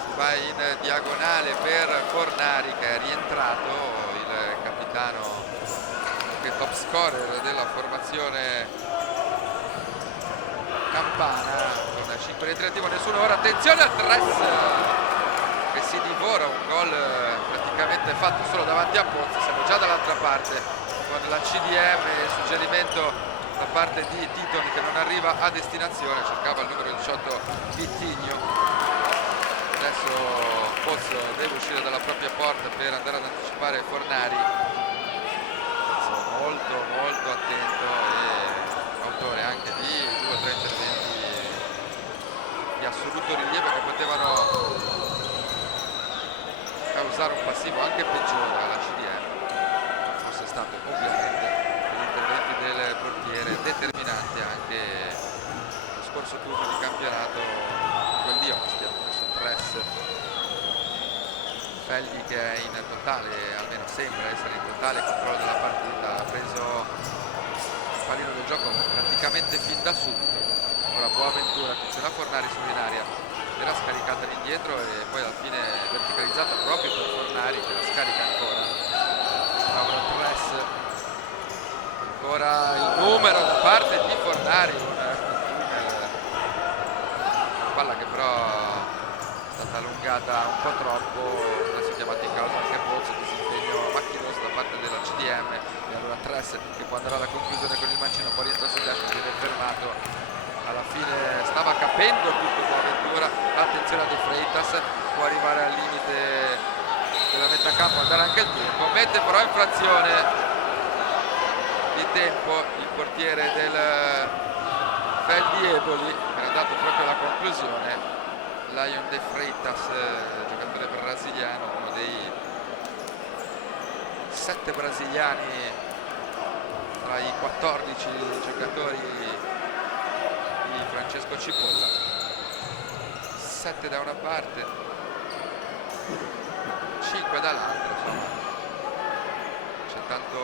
si va in diagonale per Fornari, che è rientrato, il capitano, che è top scorer della formazione campana, con 5 rientri, nessuno. Ora attenzione al Tres che si divora un gol praticamente fatto solo davanti a Pozzi. Siamo già dall'altra parte con la CDM, il suggerimento da parte di Titon che non arriva a destinazione, cercava il numero 18 Vittigno. Adesso Pozzo deve uscire dalla propria porta per andare ad anticipare Fornari. Pozzo molto attento e autore anche di 2 o 3 interventi di assoluto rilievo che potevano causare un passivo anche peggiore alla CDM, fosse stato ovviamente gli interventi del portiere determinanti anche lo scorso turno di campionato, quel di Ostia. Adesso press Felli che è in totale, almeno sembra essere in totale controllo della partita, ha preso il pallino del gioco praticamente fin da subito. Ora Boaventura, attenzione a Fornari sull'inaria, era scaricata all'indietro e poi alla fine verticalizzata proprio per Fornari che la scarica ancora. Mauro press, ancora il numero da parte di Fornari, una palla che però è stata allungata un po' troppo. Adesso chiamato in causa anche Pozzo, disimpegno macchinoso da parte della CDM, e allora Tress che può andare alla conclusione con il mancino, poi rientra sul destro, viene fermato. Alla fine stava capendo tutto Boaventura, attenzione a De Freitas, può arrivare al limite della metà campo, andare anche il tempo, mette però in frazione di tempo il portiere del Feldi Eboli, che ha dato proprio la conclusione. Lion De Freitas, giocatore brasiliano, uno dei 7 brasiliani tra i 14 giocatori di Francesco Cipolla. 7 da una parte, 5 dall'altra, insomma c'è tanto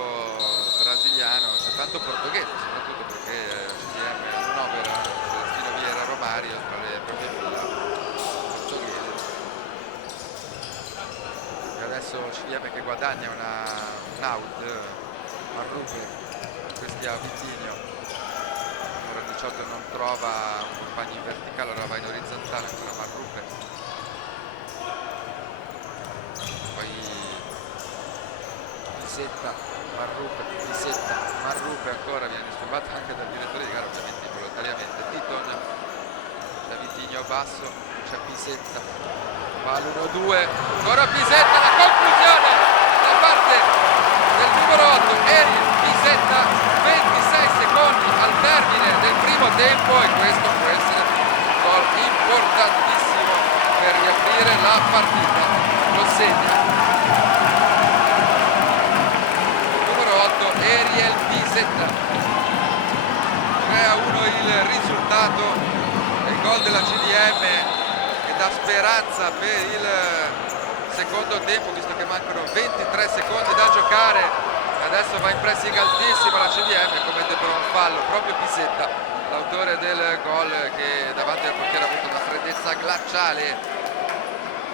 brasiliano, c'è tanto portoghese, soprattutto perché CDM annovera Celestino Vieira Romario tra le proprie fila portoghesi. E adesso CDM che guadagna un out, Marrupe, questi a Vittigno, numero 18 non trova un compagno in verticale, ora va in orizzontale, ancora Marrupe, poi Pisetta, Marrupe ancora, viene disturbato anche dal direttore di gara, ovviamente involontariamente. Titon da Vittigno basso, c'è Pisetta, va all'1-2, ancora Pisetta, la conclusione da parte del numero 8 Eri Pisetta, 26 secondi al termine del primo tempo, e questo può essere un gol importantissimo per riaprire la partita. Lo segna Ariel Pisetta. 3-1 il risultato, il gol della CDM che dà speranza per il secondo tempo, visto che mancano 23 secondi da giocare. Adesso va in pressing altissimo la CDM, commette però un fallo proprio Pisetta, l'autore del gol, che davanti al portiere ha avuto una freddezza glaciale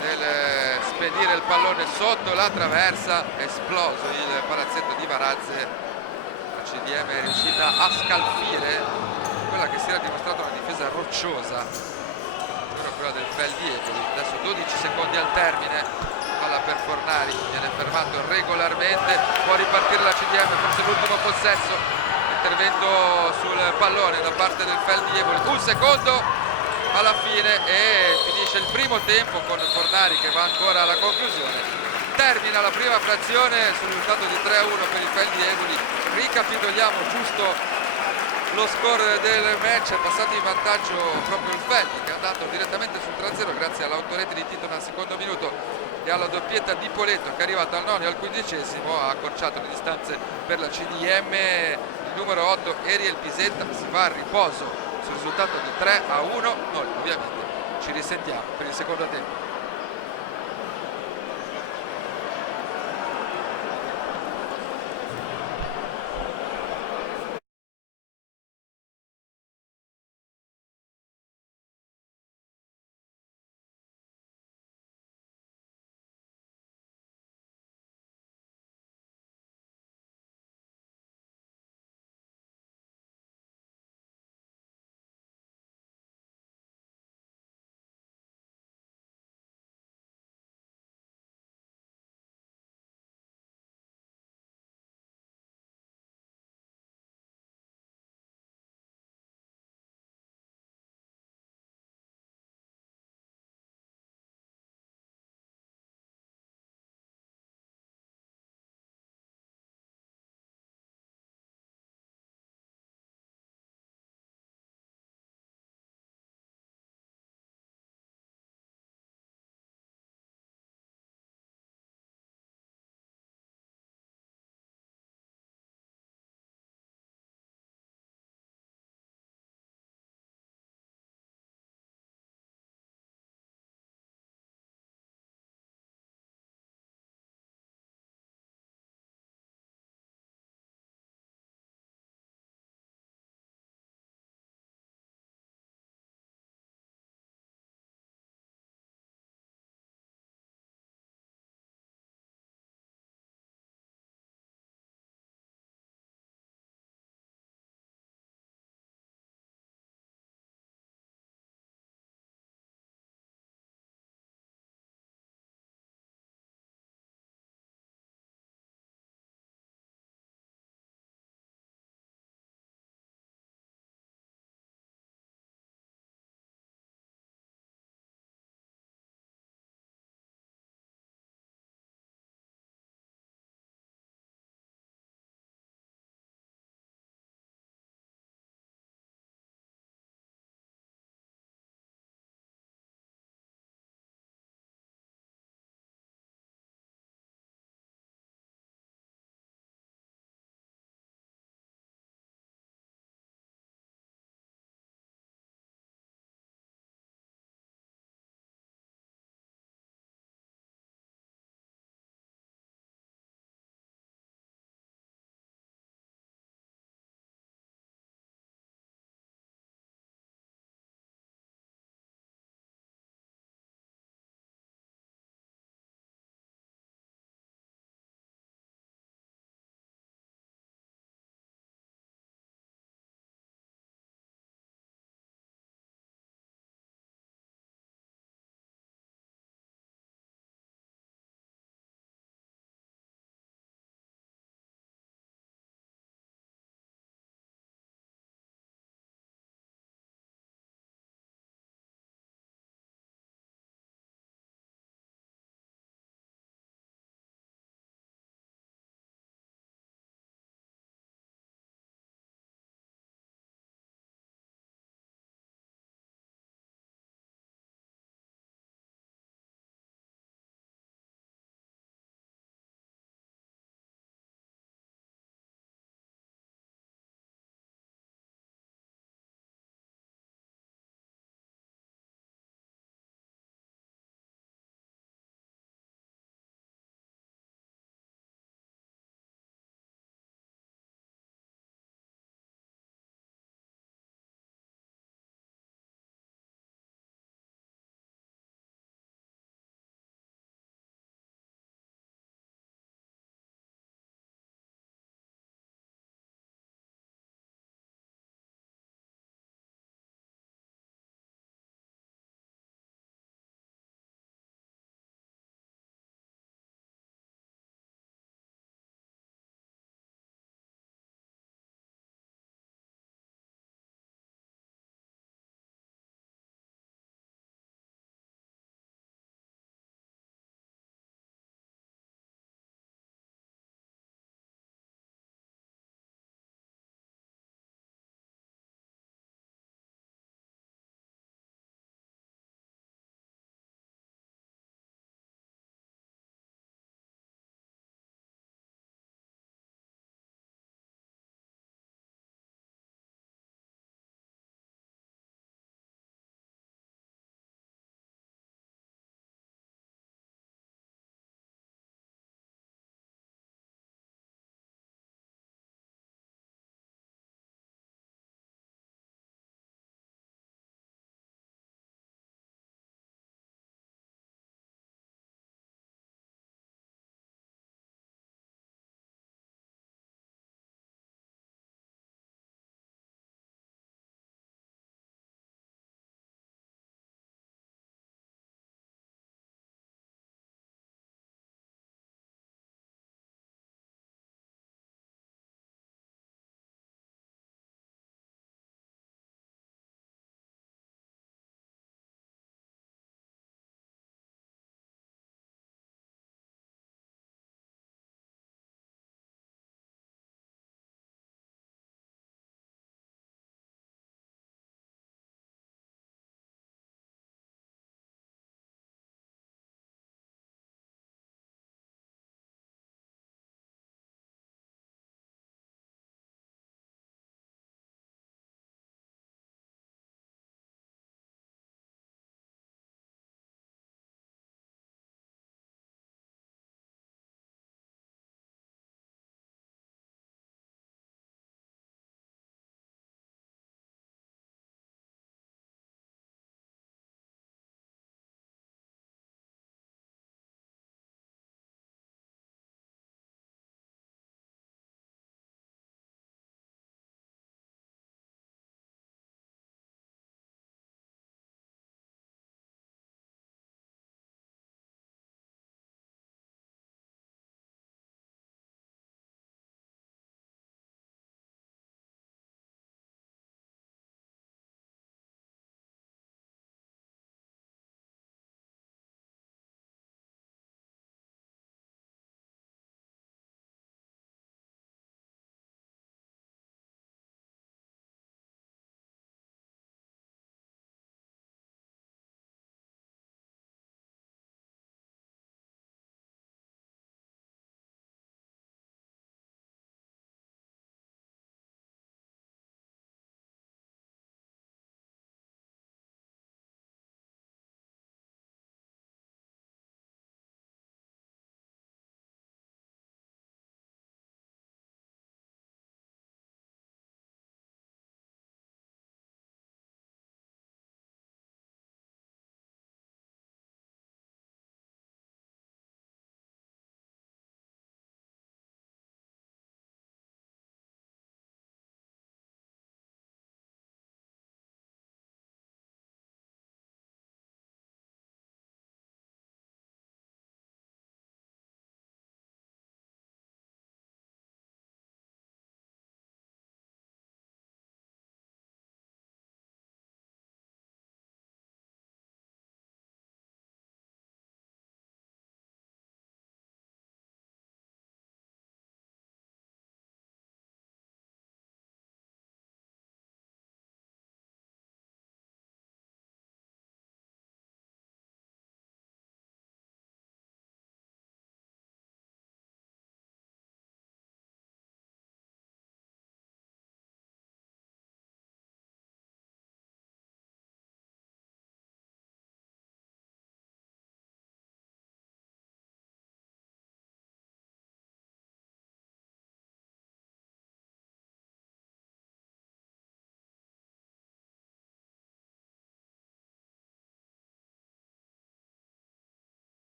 nel spedire il pallone sotto la traversa, esploso il palazzetto di Varazze. La CDM è riuscita a scalfire quella che si era dimostrata una difesa rocciosa, ovvero quella del Feldi Eboli. Adesso 12 secondi al termine, palla per Fornari, viene fermato regolarmente, può ripartire la CDM, forse l'ultimo possesso, intervento sul pallone da parte del Feldi Eboli, un secondo alla fine e finisce il primo tempo con Fornari che va ancora alla conclusione. Termina la prima frazione sul risultato di 3-1 per il Feldi Eboli. Ricapitoliamo giusto lo score del match. È passato in vantaggio proprio il Feldi, che è andato direttamente sul 3-0 grazie all'autorete di Titon al secondo minuto e alla doppietta di Poletto, che è arrivata al 9 e al 15esimo, ha accorciato le distanze per la CDM. Il numero 8 Ariel Pisetta si va a riposo sul risultato di 3-1. Noi ovviamente ci risentiamo per il secondo tempo.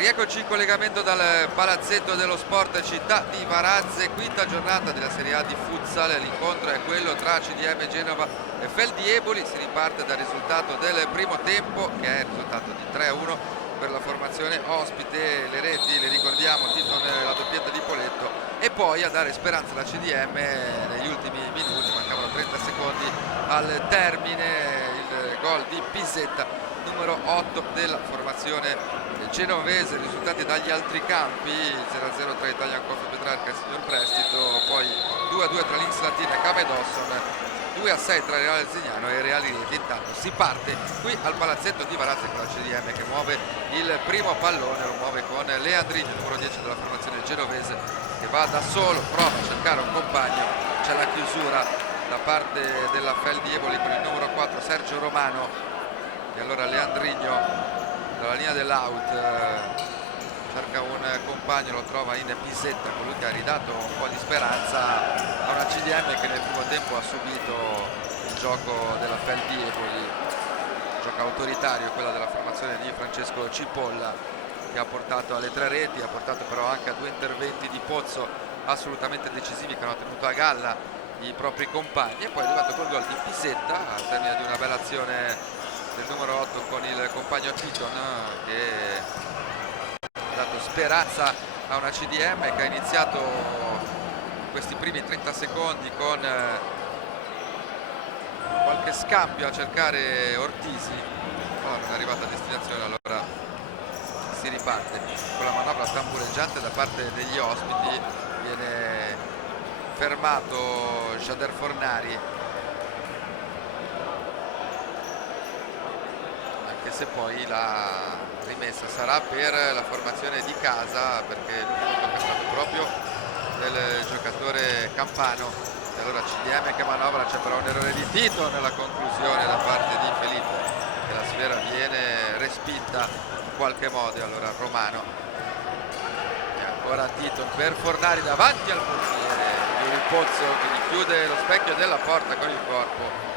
Rieccoci in collegamento dal palazzetto dello sport città di Varazze, quinta giornata della Serie A di futsal. L'incontro è quello tra CDM Genova e Feldi Eboli. Si riparte dal risultato del primo tempo, che è il risultato di 3-1 per la formazione ospite. Le reti le ricordiamo, Titon la doppietta di Poletto, e poi a dare speranza alla CDM negli ultimi minuti, mancavano 30 secondi al termine, il gol di Pisetta, numero 8 della formazione genovese. Risultati dagli altri campi: 0-0 tra Italian Coffee Petrarca e Signor Prestito, poi 2-2 tra Links Latina e Came Dawson, 2-6 tra Reale Zignano e Reali Rieti. Intanto si parte qui al palazzetto di Varazze con la CDM che muove il primo pallone, lo muove con Leandrini, numero 10 della formazione genovese, che va da solo, prova a cercare un compagno. C'è la chiusura da parte della Feldi Eboli con il numero 4 Sergio Romano, e allora Leandrigno dalla linea dell'out cerca un compagno, lo trova in Pisetta, colui che ha ridato un po' di speranza a una CDM che nel primo tempo ha subito il gioco della Feldi Eboli, gioco autoritario, quella della formazione di Francesco Cipolla, che ha portato alle 3 reti, ha portato però anche a 2 interventi di Pozzo assolutamente decisivi che hanno tenuto a galla i propri compagni, e poi è arrivato col gol di Pisetta al termine di una bella azione del numero 8 con il compagno Titon, che ha dato speranza a una CDM che ha iniziato questi primi 30 secondi con qualche scambio a cercare Ortisi, ma non è arrivata a destinazione. Allora si riparte con la manovra tambureggiante da parte degli ospiti, viene fermato Jader Fornari, se poi la rimessa sarà per la formazione di casa, perché l'ultimo tocco è stato proprio del giocatore Campano. E allora CDM che manovra, c'è però un errore di Tito nella conclusione da parte di Felipe, e la sfera viene respinta in qualche modo. E allora Romano, e ancora Tito per Fornari davanti al portiere, Yuri Pozzo che gli chiude lo specchio della porta con il corpo.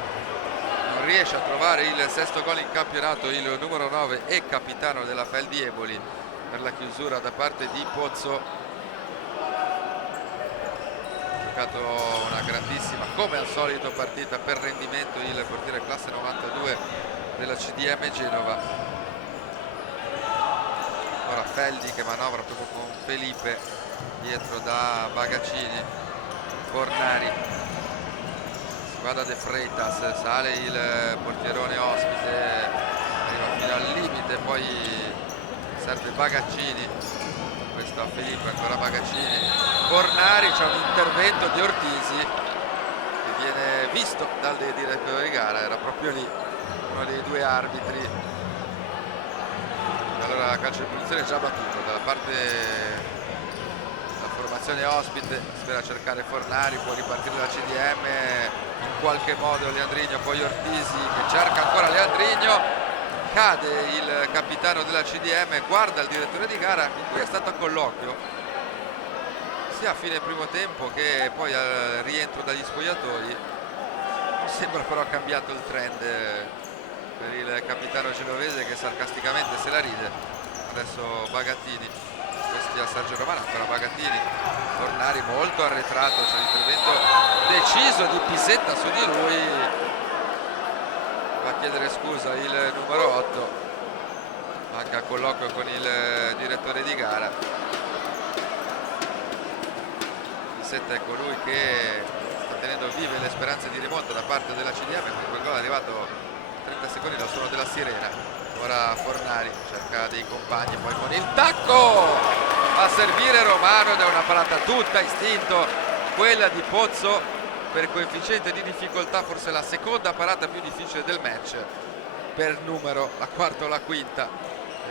Riesce a trovare il sesto gol in campionato il numero 9 e capitano della Feldi Eboli. Per la chiusura da parte di Pozzo, ha giocato una grandissima, come al solito, partita per rendimento il portiere classe 92 della CDM Genova. Ora Feldi che manovra proprio con Felipe, dietro da Bagaccini, Fornari, guarda De Freitas, sale il portierone ospite, arriva fino al limite, poi serve Bagaccini, questo a Filippo, ancora Bagaccini, Fornari, c'è un intervento di Ortisi che viene visto dal direttore di gara, era proprio lì uno dei due arbitri. Allora la calcio di punizione già battuto dalla parte formazione ospite, spera cercare Fornari, può ripartire la CDM in qualche modo. Leandrigno, poi Ortisi che cerca ancora Leandrigno, cade il capitano della CDM, guarda il direttore di gara con cui è stato a colloquio sia a fine primo tempo che poi al rientro dagli spogliatoi. Sembra però cambiato il trend per il capitano genovese, che sarcasticamente se la ride. Adesso Bagattini, questi a Sergio Romano, ancora Bagattini, Fornari molto arretrato, c'è l'intervento deciso di Pisetta su di lui, va a chiedere scusa il numero 8, anche a colloquio con il direttore di gara. Pisetta è colui che sta tenendo vive le speranze di rimonta da parte della CDM, con quel gol è arrivato 30 secondi dal suono della sirena. Ora Fornari cerca dei compagni, poi con il tacco a servire Romano, ed è una parata tutta istinto quella di Pozzo, per coefficiente di difficoltà forse la seconda parata più difficile del match per numero, la quarta o la quinta,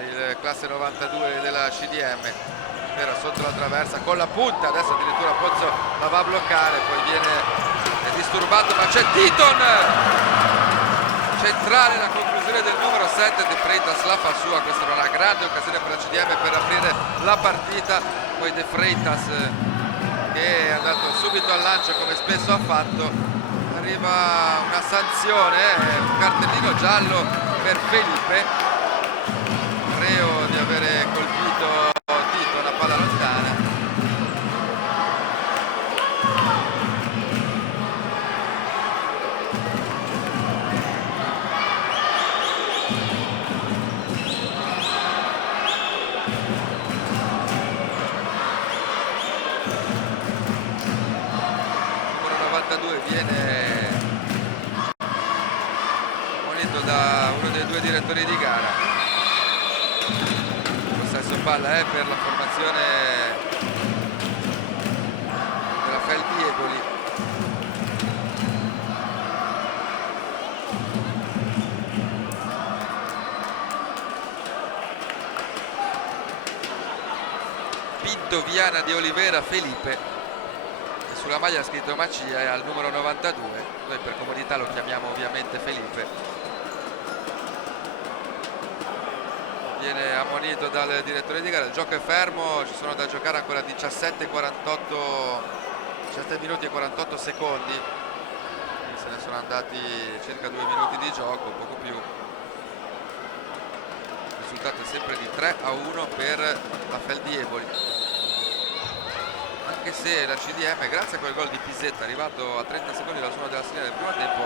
il classe 92 della CDM. Era sotto la traversa con la punta, adesso addirittura Pozzo la va a bloccare, poi viene disturbato, ma c'è Titon centrale, la conclusione del numero 7, De Freitas la fa sua. Questa era una grande occasione per la CDM per aprire la partita, poi De Freitas che è andato subito al lancio come spesso ha fatto. Arriva una sanzione, un cartellino giallo per Felipe, reo di avere colpito Numero 92 viene ammonito da uno dei due direttori di gara. Possesso palla è per la formazione della Feldi Eboli. Pinto Viana di Olivera Felipe, e sulla maglia ha scritto Macia, e al numero 92, noi per comodità lo chiamiamo ovviamente Felipe. Viene ammonito dal direttore di gara. Il gioco è fermo, ci sono da giocare ancora 17 minuti e 48 secondi, quindi se ne sono andati circa 2 minuti di gioco, poco più. Il risultato è sempre di 3-1 per la Feldi Eboli, anche se la CDM, grazie a quel gol di Pisetta arrivato a 30 secondi dalla zona della serie del primo tempo,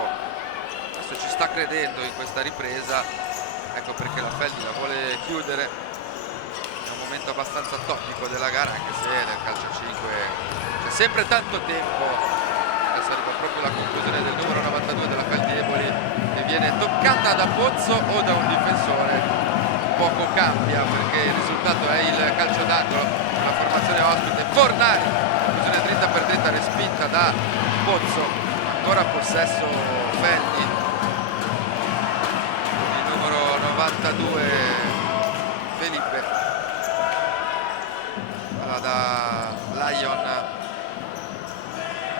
adesso ci sta credendo in questa ripresa. Ecco perché la Feldi la vuole chiudere. È un momento abbastanza topico della gara, anche se nel calcio 5 c'è sempre tanto tempo. Adesso arriva proprio la conclusione del numero 92 della Feldi Eboli, che viene toccata da Pozzo o da un difensore. Poco cambia perché il risultato è il calcio d'angolo. La formazione ospite Fornari, conclusione dritta per dritta respinta da Pozzo. Ancora possesso Feldi. Il numero 92 Felipe, allora, da Lion,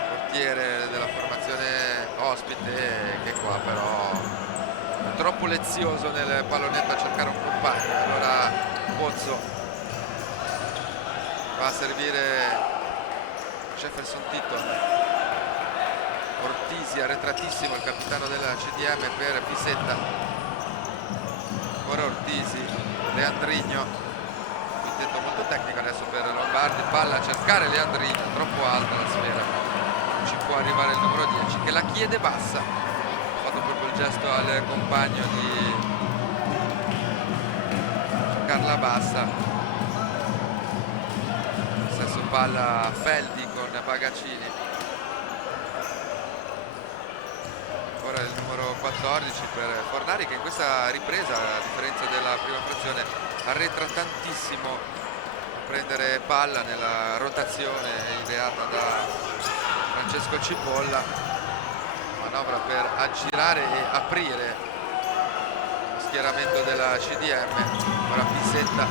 portiere della formazione ospite, che qua però è troppo lezioso nel pallonetto a cercare un compagno. Allora Pozzo va a servire Jefferson Titton. Ortisi arretratissimo, il capitano della CDM, per Pisetta. Ancora Ortisi, Leandrigno, intento molto tecnico adesso per Lombardi, palla a cercare Leandrigno, troppo alta la sfera, non ci può arrivare il numero 10 che la chiede bassa. Ha fatto proprio il gesto al compagno di Carla Bassa. Stesso palla Feldi con Bagaccini. Ora il numero 14 per Fornari, che in questa ripresa, a differenza della prima frazione, arretra tantissimo a prendere palla nella rotazione ideata da Francesco Cipolla. Manovra per aggirare e aprire lo schieramento della CDM. Ora Pisetta,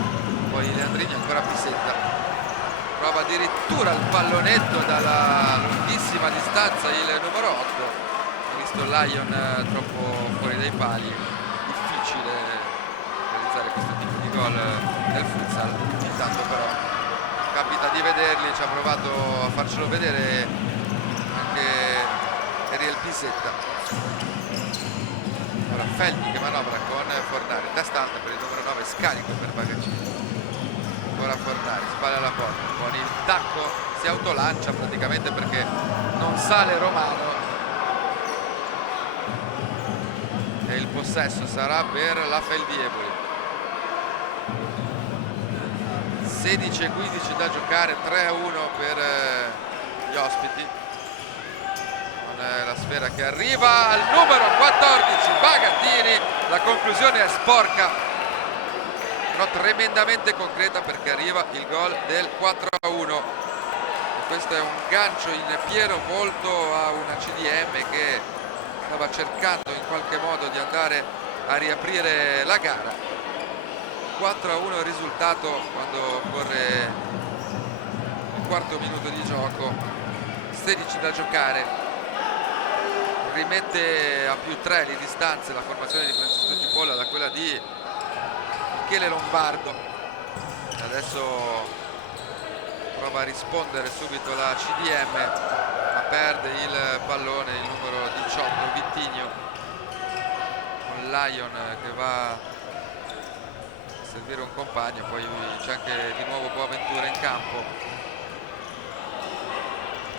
poi Leandrini, ancora Pisetta. Prova addirittura il pallonetto dalla lunghissima distanza il numero 8. Lion troppo fuori dai pali, difficile realizzare questo tipo di gol nel futsal. Intanto però capita di vederli, ci ha provato a farcelo vedere anche Ariel Pisetta. Ora Feldi che manovra con Fornari, testa alta per il numero 9, scarico per Bagaccini. Ancora Fornari, spalla alla porta, con il tacco si autolancia praticamente perché non sale Romano. E il possesso sarà per la Feldi Eboli. 16-15 da giocare, 3-1 per gli ospiti, con la sfera che arriva al numero 14 Bagattini. La conclusione è sporca però tremendamente concreta, perché arriva il gol del 4-1 e questo è un gancio in pieno volto a una CDM che stava cercando in qualche modo di andare a riaprire la gara. 4-1 il risultato quando corre il quarto minuto di gioco, 16 da giocare. Rimette a +3 le distanze la formazione di Francesco Cipolla da quella di Michele Lombardo. Adesso prova a rispondere subito la CDM, ma perde il pallone il numero 18 Vittigno, con Lion che va a servire un compagno. Poi c'è anche di nuovo Boaventura in campo.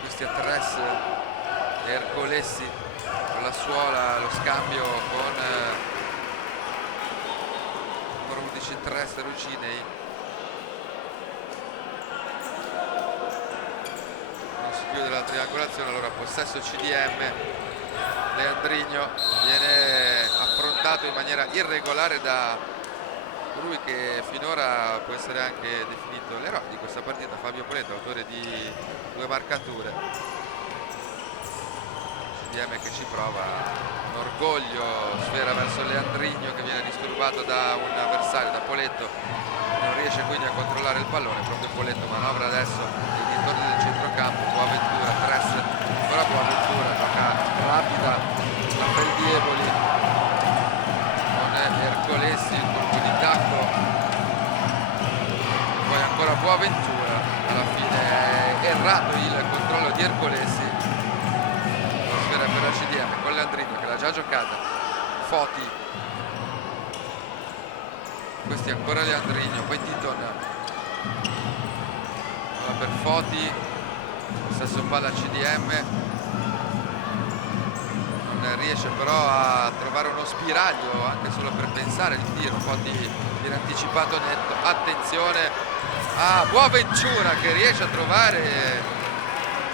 Questi a Tres e Ercolessi con la suola, lo scambio con Tres Rucinei. Non si chiude la triangolazione, allora possesso CDM. Leandrigno viene affrontato in maniera irregolare da colui che finora può essere anche definito l'eroe di questa partita, Fabio Poletto, autore di 2 marcature. CDM che ci prova, un orgoglio, sfera verso Leandrigno che viene disturbato da un avversario, da Poletto, non riesce quindi a controllare il pallone. Proprio Poletto manovra adesso nei dintorni del centrocampo. Boaventura, Tres, ancora Boaventura, gioca rapida la Feldieboli con Ercolesi, il colpo di tacco, poi ancora Boaventura, alla fine è errato il controllo di Ercolesi. La sfera per la CDM con Leandrigno che l'ha già giocata. Foti, questi ancora Leandrigno, poi Titon, allora per Foti, stesso palla CDM, non riesce però a trovare uno spiraglio anche solo per pensare il tiro. Foti viene anticipato netto, attenzione a Boaventura che riesce a trovare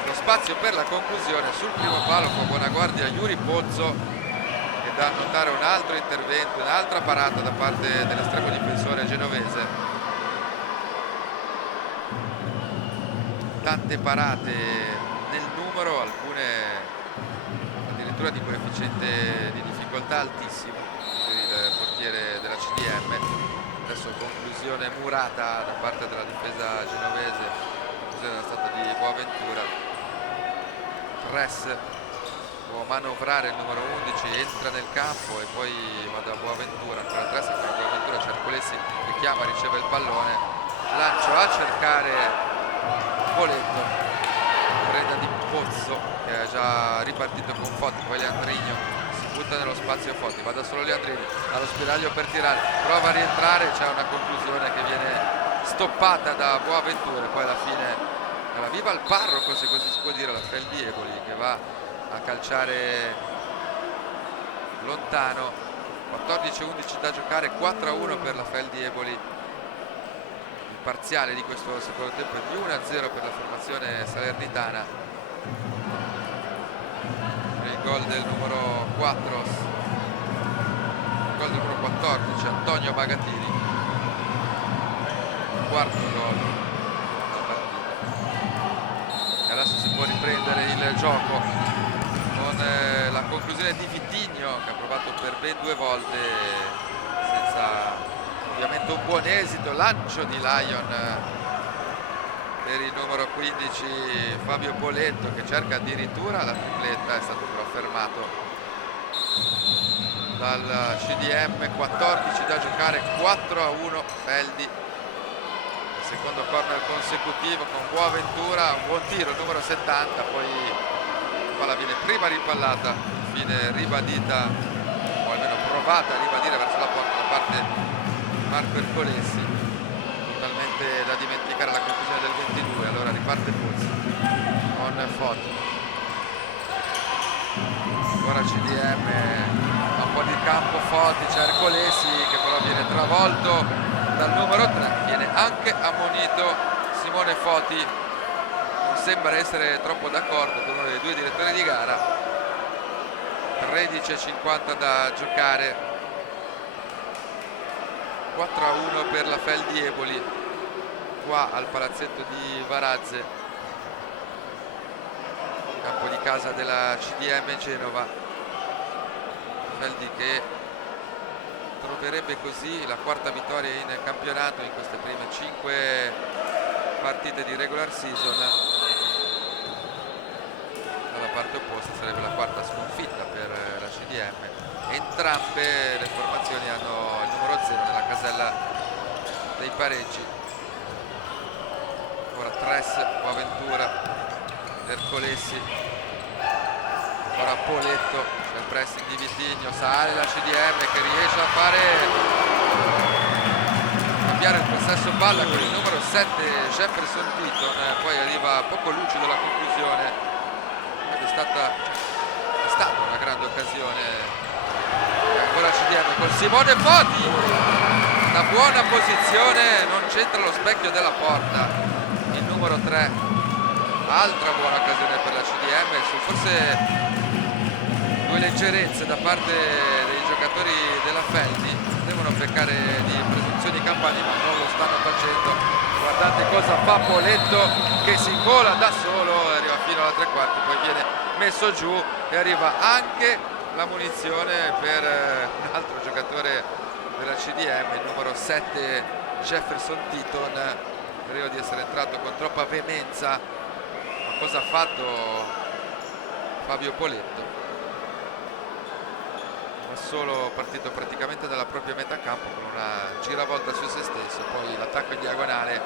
lo spazio per la conclusione sul primo palo con buona guardia Yuri Pozzo, da annotare un altro intervento, un'altra parata da parte dell'estremo difensore genovese. Tante parate nel numero, alcune addirittura di coefficiente di difficoltà altissimo per il portiere della CDM. Adesso conclusione murata da parte della difesa genovese, la conclusione è stata di Boaventura. Tres può manovrare il numero 11, entra nel campo e poi va da Boaventura, ancora Tres, ancora Boaventura, Cercolesi che chiama, riceve il pallone, lancio a cercare Poletto, preda di Pozzo che è già ripartito con Foti, poi Leandrigno si butta nello spazio Foti, va da solo Leandrigno, allo spiraglio per tirare, prova a rientrare, c'è una conclusione che viene stoppata da Boaventura e poi alla fine alla viva il parroco, se così si può dire, la Feldieboli che va a calciare lontano. 14-11 da giocare, 4-1 per la Feldieboli. Il parziale di questo secondo tempo è di 1-0 per la formazione salernitana. Il gol del numero 4, il gol del numero 14, Antonio Bagatini, quarto gol della partita. E adesso si può riprendere il gioco con la conclusione di Vitigno che ha provato per ben 2 volte senza ovviamente un buon esito. Lancio di Lion per il numero 15 Fabio Poletto che cerca addirittura la tripletta, è stato però fermato dal CDM. 14 da giocare, 4-1 Feldi. Il secondo corner consecutivo con Boaventura, un buon tiro, il numero 70, poi la palla viene prima rimpallata, infine ribadita, o almeno provata a ribadire verso la porta da parte di Marco Ercolesi. Totalmente da dimenticare la conclusione del 22, allora riparte Pozzi con Foti. Ora CDM ha un po' di campo, Foti, c'è Ercolesi che però viene travolto dal numero 3, viene anche ammonito Simone Foti. Sembra essere troppo d'accordo con uno dei 2 direttori di gara. 13:50 da giocare, 4-1 per la Feldieboli qua al palazzetto di Varazze, campo di casa della CDM Genova. Feldi che troverebbe così la 4ª vittoria in campionato in queste prime 5 partite di regular season. Dalla parte opposta sarebbe la 4ª sconfitta per la CDM. Entrambe le formazioni hanno il numero 0 nella casella dei pareggi. Ora Tres, Boaventura, Ercolesi, ora Poletto, c'è il pressing di Vitigno, sale la CDM che riesce a cambiare il possesso palla con il numero 7 Jefferson Titon, poi arriva poco lucido la conclusione. È stata una grande occasione. E ancora CDM con Simone Foti da buona posizione non c'entra lo specchio della porta il numero 3. Altra buona occasione per la CDM, su forse due leggerezze da parte dei giocatori della Feldi. Devono peccare di presunzioni campane, ma non lo stanno facendo. Guardate cosa fa Poletto, che si invola da solo, arriva fino alla tre quarti, poi viene messo giù e arriva anche la munizione per un altro giocatore della CDM, il numero 7 Jefferson Titon. Credo di essere entrato con troppa veemenza, ma cosa ha fatto Fabio Poletto? Solo partito praticamente dalla propria metà campo con una giravolta su se stesso, poi l'attacco in diagonale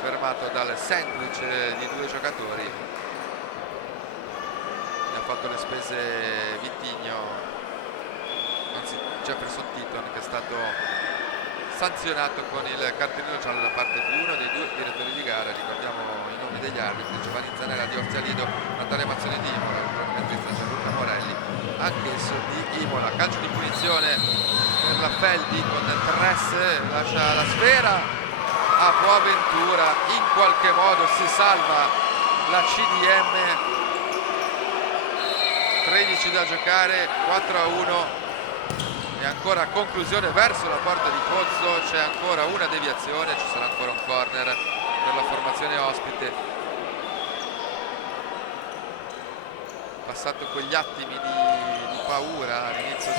fermato dal sandwich di due giocatori. Ne ha fatto le spese Vitigno, anzi Jefferson Titon, che è stato sanzionato con il cartellino giallo da parte di uno dei due direttori di gara. Ricordiamo i nomi degli arbitri: Giovanni Zanella di Orzia Lido, Natalia Mazzoni di Imola, il cronometrista Gianluca Morelli, anch'esso di Imola. Calcio di punizione per la Feldi con Tress, lascia la sfera a Boaventura, in qualche modo si salva la CDM. 13 da giocare, 4-1 e ancora conclusione verso la porta di Pozzo. C'è ancora una deviazione, ci sarà ancora un corner per la formazione ospite. Passato quegli attimi di paura all'inizio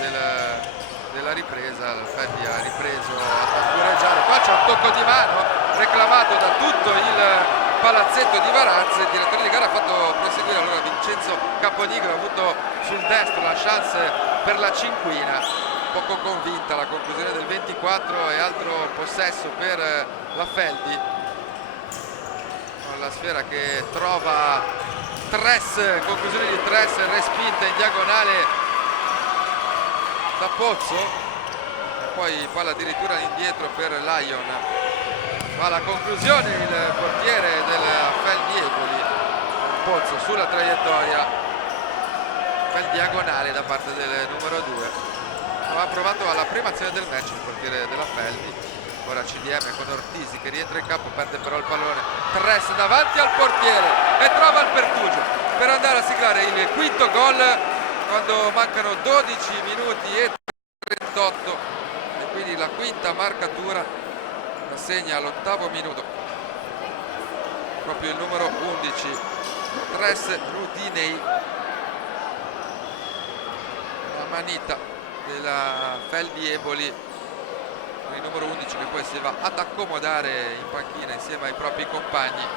della ripresa, il Feldi ha ripreso a tambureggiare. Qua c'è un tocco di mano reclamato da tutto il palazzetto di Varazze. Il direttore di gara ha fatto proseguire allora Vincenzo Caponigro, ha avuto sul destro la chance per la cinquina. Poco convinta la conclusione del 24 e altro possesso per la Feldi, con la sfera che trova Tress, conclusione di Tress, respinta in diagonale da Pozzo, e poi palla addirittura indietro per Lion. Ma la conclusione il portiere della Feldi Eboli, Pozzo sulla traiettoria, bel diagonale da parte del numero 2. Ha provato alla prima azione del match il portiere della Feldi. Ora CDM con Ortisi che rientra in campo, perde però il pallone. Tress davanti al portiere e trova il pertugio per andare a siglare il quinto gol quando mancano 12 minuti e 38, e quindi la quinta marcatura la segna all'8° minuto proprio il numero 11 Tress Rudinei. La manita della Feldi Eboli, il numero 11 che poi si va ad accomodare in panchina insieme ai propri compagni.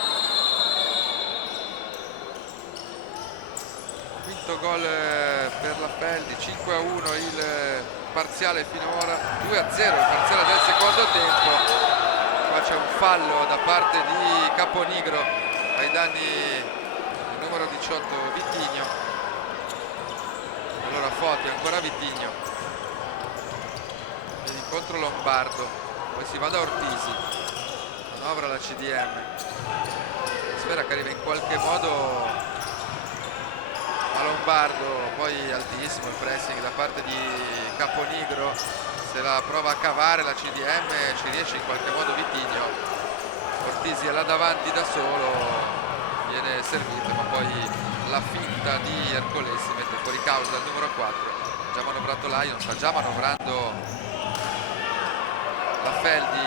Quinto gol per la Feldi, 5-1 il parziale finora, 2-0 il parziale del secondo tempo. Qua c'è un fallo da parte di Caponigro ai danni del numero 18 Vitigno. Allora Foti, ancora Vitigno, contro Lombardo, poi si va da Ortisi, manovra la CDM, sfera che arriva in qualche modo a Lombardo, poi altissimo il pressing da parte di Caponigro, se la prova a cavare la CDM, ci riesce in qualche modo Vitigno. Ortisi è là davanti da solo, viene servito, ma poi la finta di Ercolesi mette fuori causa il numero 4. Già manovrato Lion, sta già manovrando la Feldi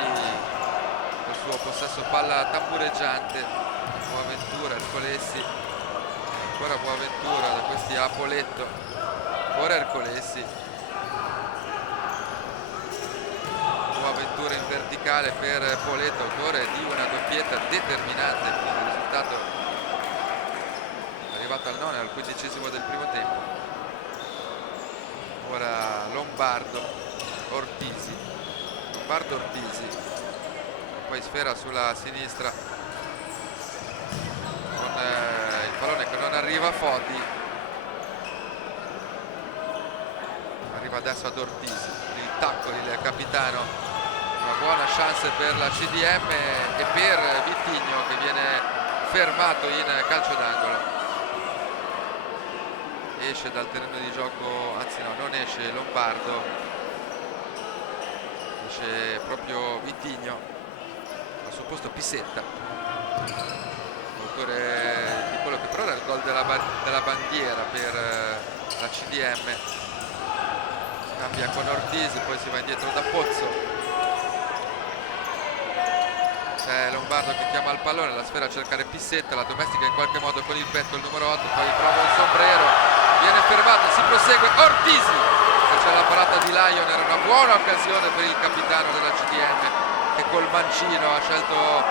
nel suo possesso palla tambureggiante. Boaventura, Ercolesi, ancora Boaventura, da questi a Poletto, ora Ercolesi, Boaventura in verticale per Poletto, autore di una doppietta determinante, quindi il risultato è arrivato al 9, al 15° del primo tempo. Ora Lombardo, Ortisi, Lombardo Ortisi, poi sfera sulla sinistra con il pallone che non arriva a Foti, arriva adesso ad Ortisi, il tacco il capitano, una buona chance per la CDM e per Vitigno che viene fermato in calcio d'angolo. Esce dal terreno di gioco, anzi no, non esce Lombardo, esce proprio Vitigno, al suo posto Pissetta, autore di quello che però era il gol della bandiera per la CDM. Cambia con Ortisi, poi si va indietro da Pozzo. C'è Lombardo che chiama il pallone, la sfera a cercare Pissetta, la domestica in qualche modo con il petto il numero 8, poi prova un sombrero, viene fermato, si prosegue, Ortisi, c'è la parata di Lion, era una buona occasione per il capitano della CDM che col mancino ha scelto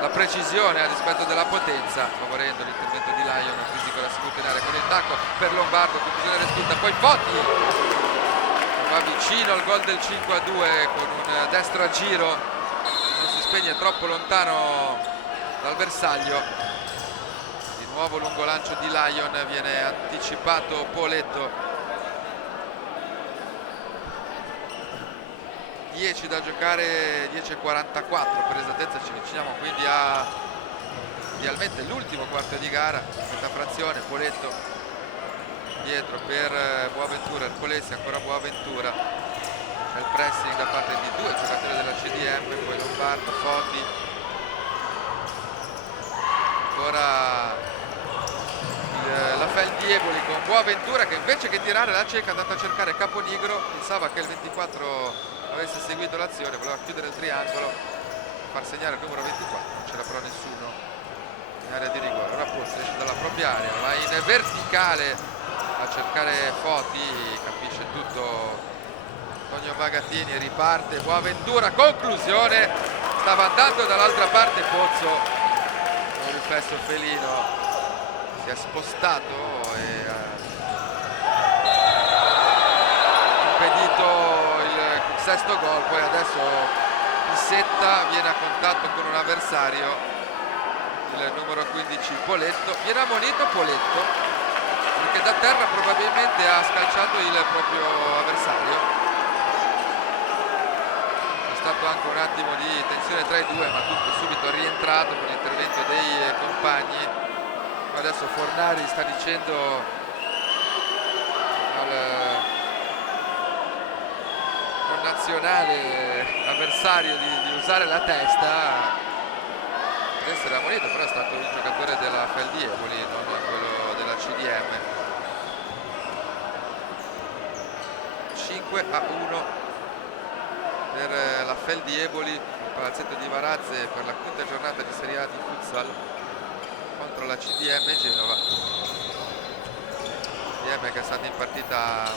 la precisione a dispetto della potenza, favorendo l'intervento di Lion, fisico da seduto in area con il tacco per Lombardo, conclusione respinta, poi Fotti va vicino al gol del 5-2 con un destro a giro, non si spegne troppo lontano dal bersaglio. Di nuovo lungo lancio di Lion, viene anticipato Poletto. 10 da giocare, 10:44 per esattezza, ci avviciniamo quindi a idealmente l'ultimo quarto di gara, questa frazione. Poletto dietro per Boaventura, Ercolesi, ancora Boaventura, c'è il pressing da parte di due giocatori della CDM, poi Lombardo, Fondi, ancora la Feldieboli con Boaventura che invece che tirare la cieca è andata a cercare Caponigro, pensava che il 24 avesse seguito l'azione, voleva chiudere il triangolo, far segnare il numero 24, non c'era però nessuno in area di rigore. Ora Pozzo esce dalla propria area, va in verticale a cercare Foti, capisce tutto Antonio Bagattini, riparte Boaventura, conclusione, stava andando dall'altra parte Pozzo, un riflesso felino, si è spostato e ha impedito il sesto gol. Poi adesso Pissetta viene a contatto con un avversario, il numero 15 Poletto, viene ammonito Poletto perché da terra probabilmente ha scalciato il proprio avversario. C'è stato anche un attimo di tensione tra i due, ma tutto subito rientrato con l'intervento dei compagni. Adesso Fornari sta dicendo al connazionale avversario di usare la testa, ad essere ammonito, però è stato il giocatore della Feldieboli, non quello della CDM. 5-1 per la Feldieboli, il palazzetto di Varazze per la quinta giornata di Serie A di futsal contro la CDM Genova. CDM che è stata in partita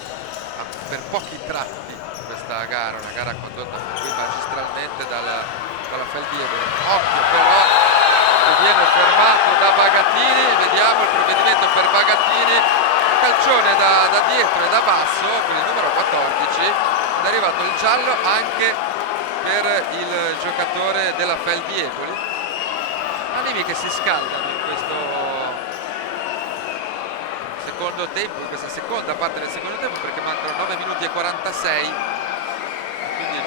per pochi tratti questa gara, una gara condotta qui magistralmente dalla Feldieboli. Occhio però che viene fermato da Bagattini, vediamo il provvedimento per Bagattini, calcione da dietro e da basso per il numero 14, ed è arrivato il giallo anche per il giocatore della Feldieboli. Animi che si scaldano in questo secondo tempo, in questa seconda parte del secondo tempo, perché mancano 9 minuti e 46, quindi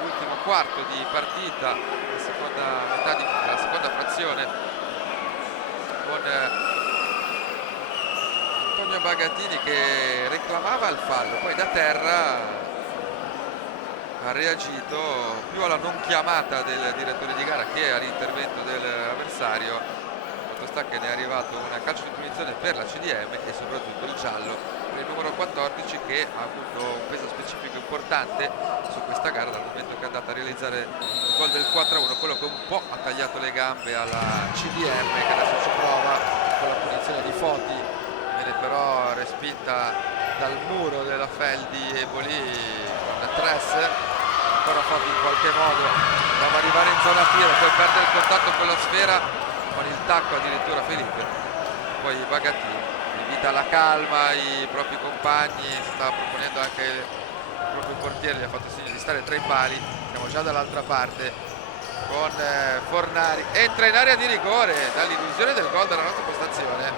l'ultimo quarto di partita, la seconda metà la seconda frazione, con Antonio Bagattini che reclamava il fallo, poi da terra ha reagito più alla non chiamata del direttore di gara che all'intervento dell'avversario. Fatto sta che ne è arrivato una calcio di punizione per la CDM e soprattutto il giallo per il numero 14, che ha avuto un peso specifico importante su questa gara, dal momento che è andata a realizzare il gol del 4-1, quello che un po' ha tagliato le gambe alla CDM, che adesso ci prova con la punizione di Foti, viene però respinta dal muro della Feldieboli con Tres. Ancora Foti in qualche modo doveva arrivare in zona tiro, poi perde il contatto con la sfera, con il tacco addirittura Felipe. Poi Bagattini invita alla calma i propri compagni, si stava proponendo anche il proprio portiere, gli ha fatto segno di stare tra i pali. Siamo già dall'altra parte con Fornari, entra in area di rigore, dall'illusione del gol dalla nostra postazione,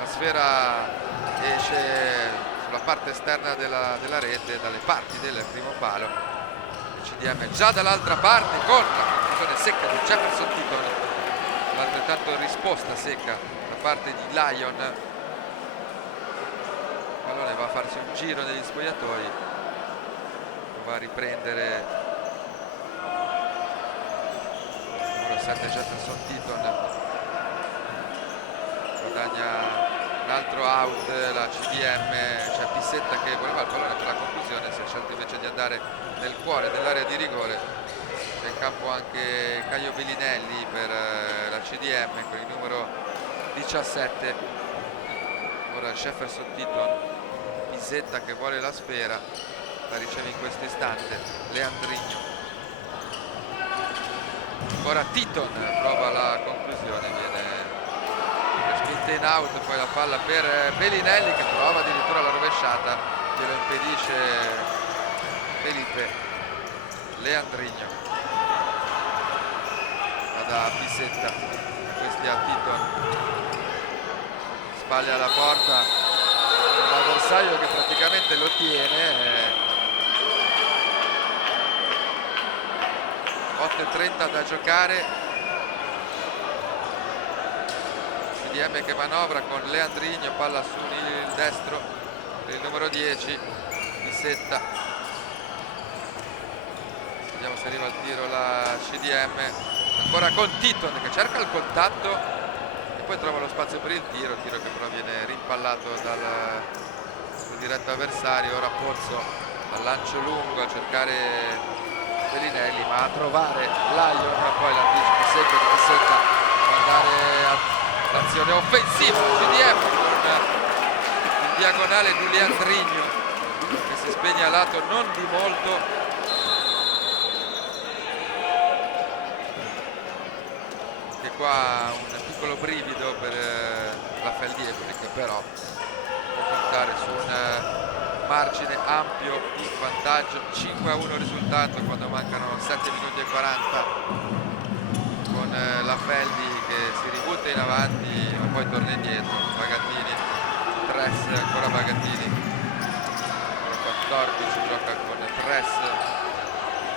la sfera esce sulla parte esterna della rete, dalle parti del primo palo. CDM già dall'altra parte con la conclusione secca di Jefferson Titon, l'altrettanto risposta secca da parte di Lion. Il pallone va a farsi un giro negli spogliatoi, va a riprendere il numero 7 Jefferson Titon, guadagna un altro out la CDM. C'è Pissetta che voleva il pallone per la conclusione, si è scelto invece di andare nel cuore dell'area di rigore. C'è in campo anche Caio Bellinelli per la CDM con il numero 17. Ora Jefferson Titon, Pissetta che vuole la sfera, la riceve in questo istante Leandrigno. Ora Titon prova la conclusione, viene spinta in out, poi la palla per Bellinelli che prova addirittura la rovesciata, glielo impedisce Felipe. Leandrigno va da Pissetta, questi a Titon, sbaglia alla porta, l'avversario che praticamente lo tiene. 8:30 da giocare, CDM che manovra con Leandrigno, palla sul destro per il numero 10 Pissetta. Vediamo se arriva al tiro la CDM, ancora con Titon che cerca il contatto e poi trova lo spazio per il tiro che però viene rimpallato dal suo diretto avversario. Ora Pozzo al lancio lungo a cercare Bellinelli, ma a trovare Lion, poi l'anticipo secco di Pissetta può andare all'azione offensiva CDM con il diagonale di Leandrigno che si spegne a lato non di molto. Che qua un piccolo brivido per la Feldieboli, che però può contare su un margine ampio di vantaggio. 5-1 risultato quando mancano 7 minuti e 40, con la Feldi che si ributta in avanti ma poi torna indietro. Bagatini, Tress, ancora Bagatini, 14 gioca con Tress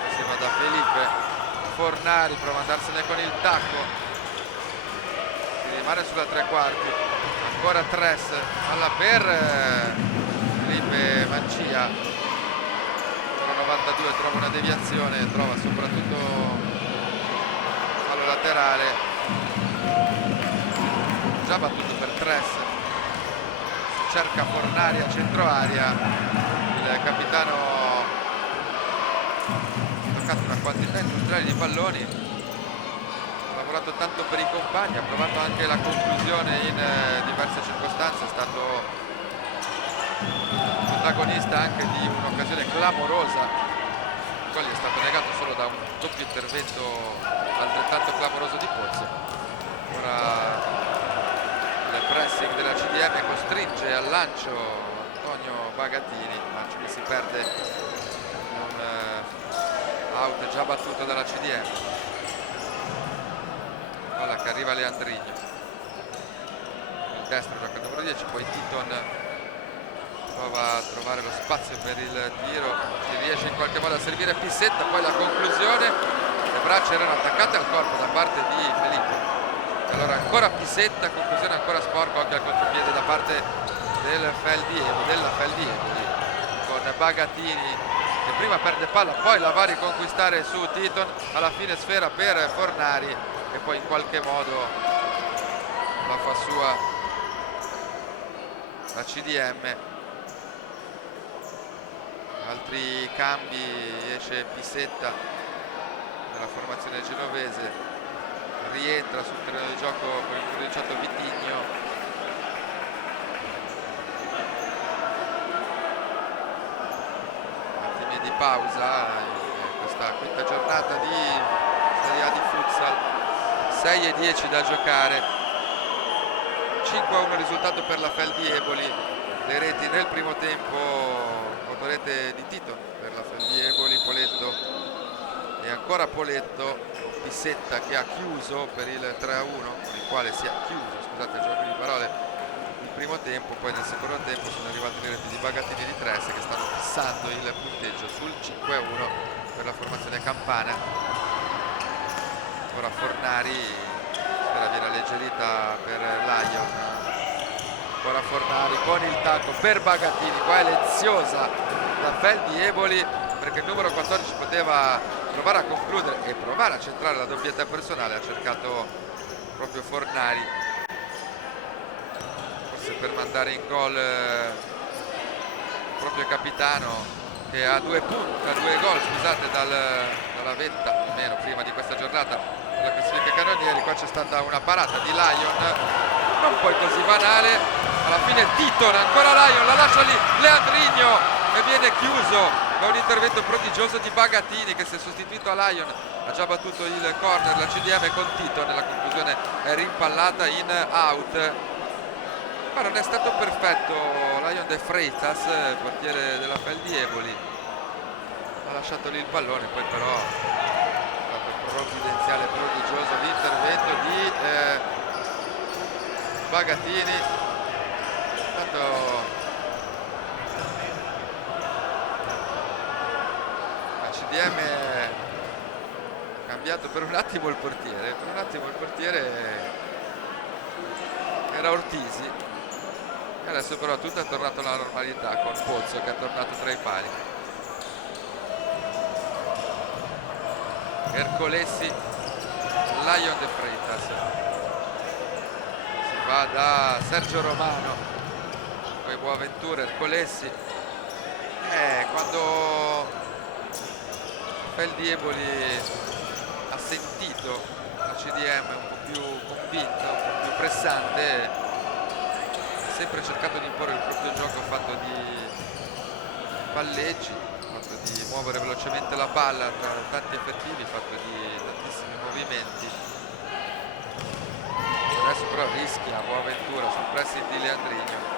insieme da Felipe. Fornari prova ad andarsene con il tacco, si rimane sulla tre quarti, ancora Tress, palla per Felipe Mancia, numero 92, trova una deviazione, trova soprattutto fallo laterale, già battuto per Tress. Si cerca Fornari a centro area, il capitano ha toccato una quantità industriale di palloni, ha lavorato tanto per i compagni, ha provato anche la conclusione in diverse circostanze, è stato protagonista anche di un'occasione clamorosa, il gol gli è stato negato solo da un doppio intervento altrettanto clamoroso di Pozzo. Ora il pressing della CDM costringe al lancio Antonio Bagatini, ma si perde un out già battuto dalla CDM. Palla che arriva a Leandrigno, il destro gioca il numero 10, poi Titon prova a trovare lo spazio per il tiro, si riesce in qualche modo a servire Pissetta, poi la conclusione, le braccia erano attaccate al corpo da parte di Felipe, allora ancora Pissetta, conclusione ancora sporca, occhio al contropiede da parte della Feldieboli, con Bagatini che prima perde palla, poi la va a riconquistare su Titon, alla fine sfera per Fornari e poi in qualche modo la fa sua la CDM. Altri cambi, esce Pissetta nella formazione genovese, rientra sul terreno di gioco con il numero 18 Vitigno. Attimi di pausa in questa quinta giornata di Serie A di futsal, 6:10 da giocare, 5-1 risultato per la Feldieboli. Le reti nel primo tempo, rete di Titon per la Feldieboli, Poletto e ancora Poletto, Pissetta che ha chiuso per il 3-1, con il quale si è chiuso, scusate il gioco di parole, il primo tempo. Poi nel secondo tempo sono arrivate le reti di Bagatini e di Tress che stanno fissando il punteggio sul 5-1 per la formazione campana. Ora Fornari spera viene alleggerita per Lion, ancora Fornari con il tacco per Bagatini, qua è leziosa la Feldieboli, perché il numero 14 poteva provare a concludere e provare a centrare la doppietta personale. Ha cercato proprio Fornari, forse per mandare in gol il proprio capitano, che ha 2 gol, scusate, dalla vetta, almeno prima di questa giornata della classifica cannonieri. Qua c'è stata una parata di Lyon, non poi così banale, alla fine Titon, ancora Lyon, la lascia lì Leandrigno e viene chiuso da un intervento prodigioso di Bagatini, che si è sostituito a Lyon. Ha già battuto il corner la CDM con Titon, la conclusione è rimpallata in out. Ma non è stato perfetto Lyon de Freitas, portiere della Feldi Eboli. Ha lasciato lì il pallone, poi però è stato provvidenziale, prodigioso l'intervento di Bagatini. Tanto la CDM ha cambiato per un attimo il portiere, era Ortisi. Adesso però tutto è tornato alla normalità, con Pozzo che è tornato tra i pali. Ercolesi, Lyon de Freitas. Si va da Sergio Romano, poi Boaventura, Ercolesi. Quando Feldi Eboli ha sentito la CDM un po' più convinta, un po' più pressante, sempre cercato di imporre il proprio gioco fatto di palleggi, fatto di muovere velocemente la palla tra tanti effettivi, fatto di tantissimi movimenti. Adesso però rischia Boaventura sul pressing di Leandrigno.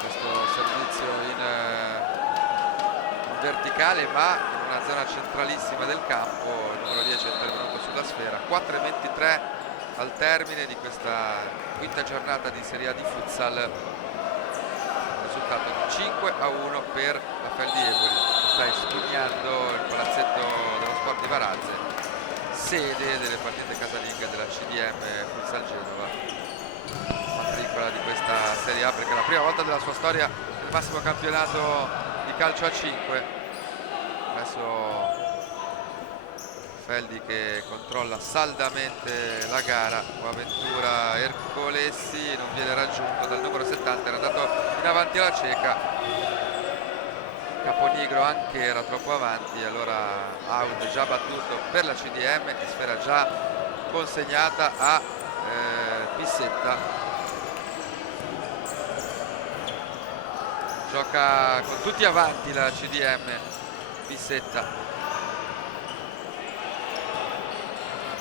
Questo servizio in verticale, ma in una zona centralissima del campo. Il numero 10 è intervenuto sulla sfera. 4:23 al termine di questa quinta giornata di Serie A di futsal. Risultato di 5-1 per la Feldi Eboli, che sta espugnando il palazzetto dello sport di Varazze, sede delle partite casalinghe della CDM Futsal Genova, matricola di questa Serie A, perché è la prima volta della sua storia il massimo campionato di calcio a 5. Adesso Feldi che controlla saldamente la gara. Boaventura, Ercolesi non viene raggiunto dal numero 70, era andato in avanti alla cieca. Caponigro anche era troppo avanti, allora out già battuto per la CDM e sfera già consegnata a Pissetta. Gioca con tutti avanti la CDM, Pissetta.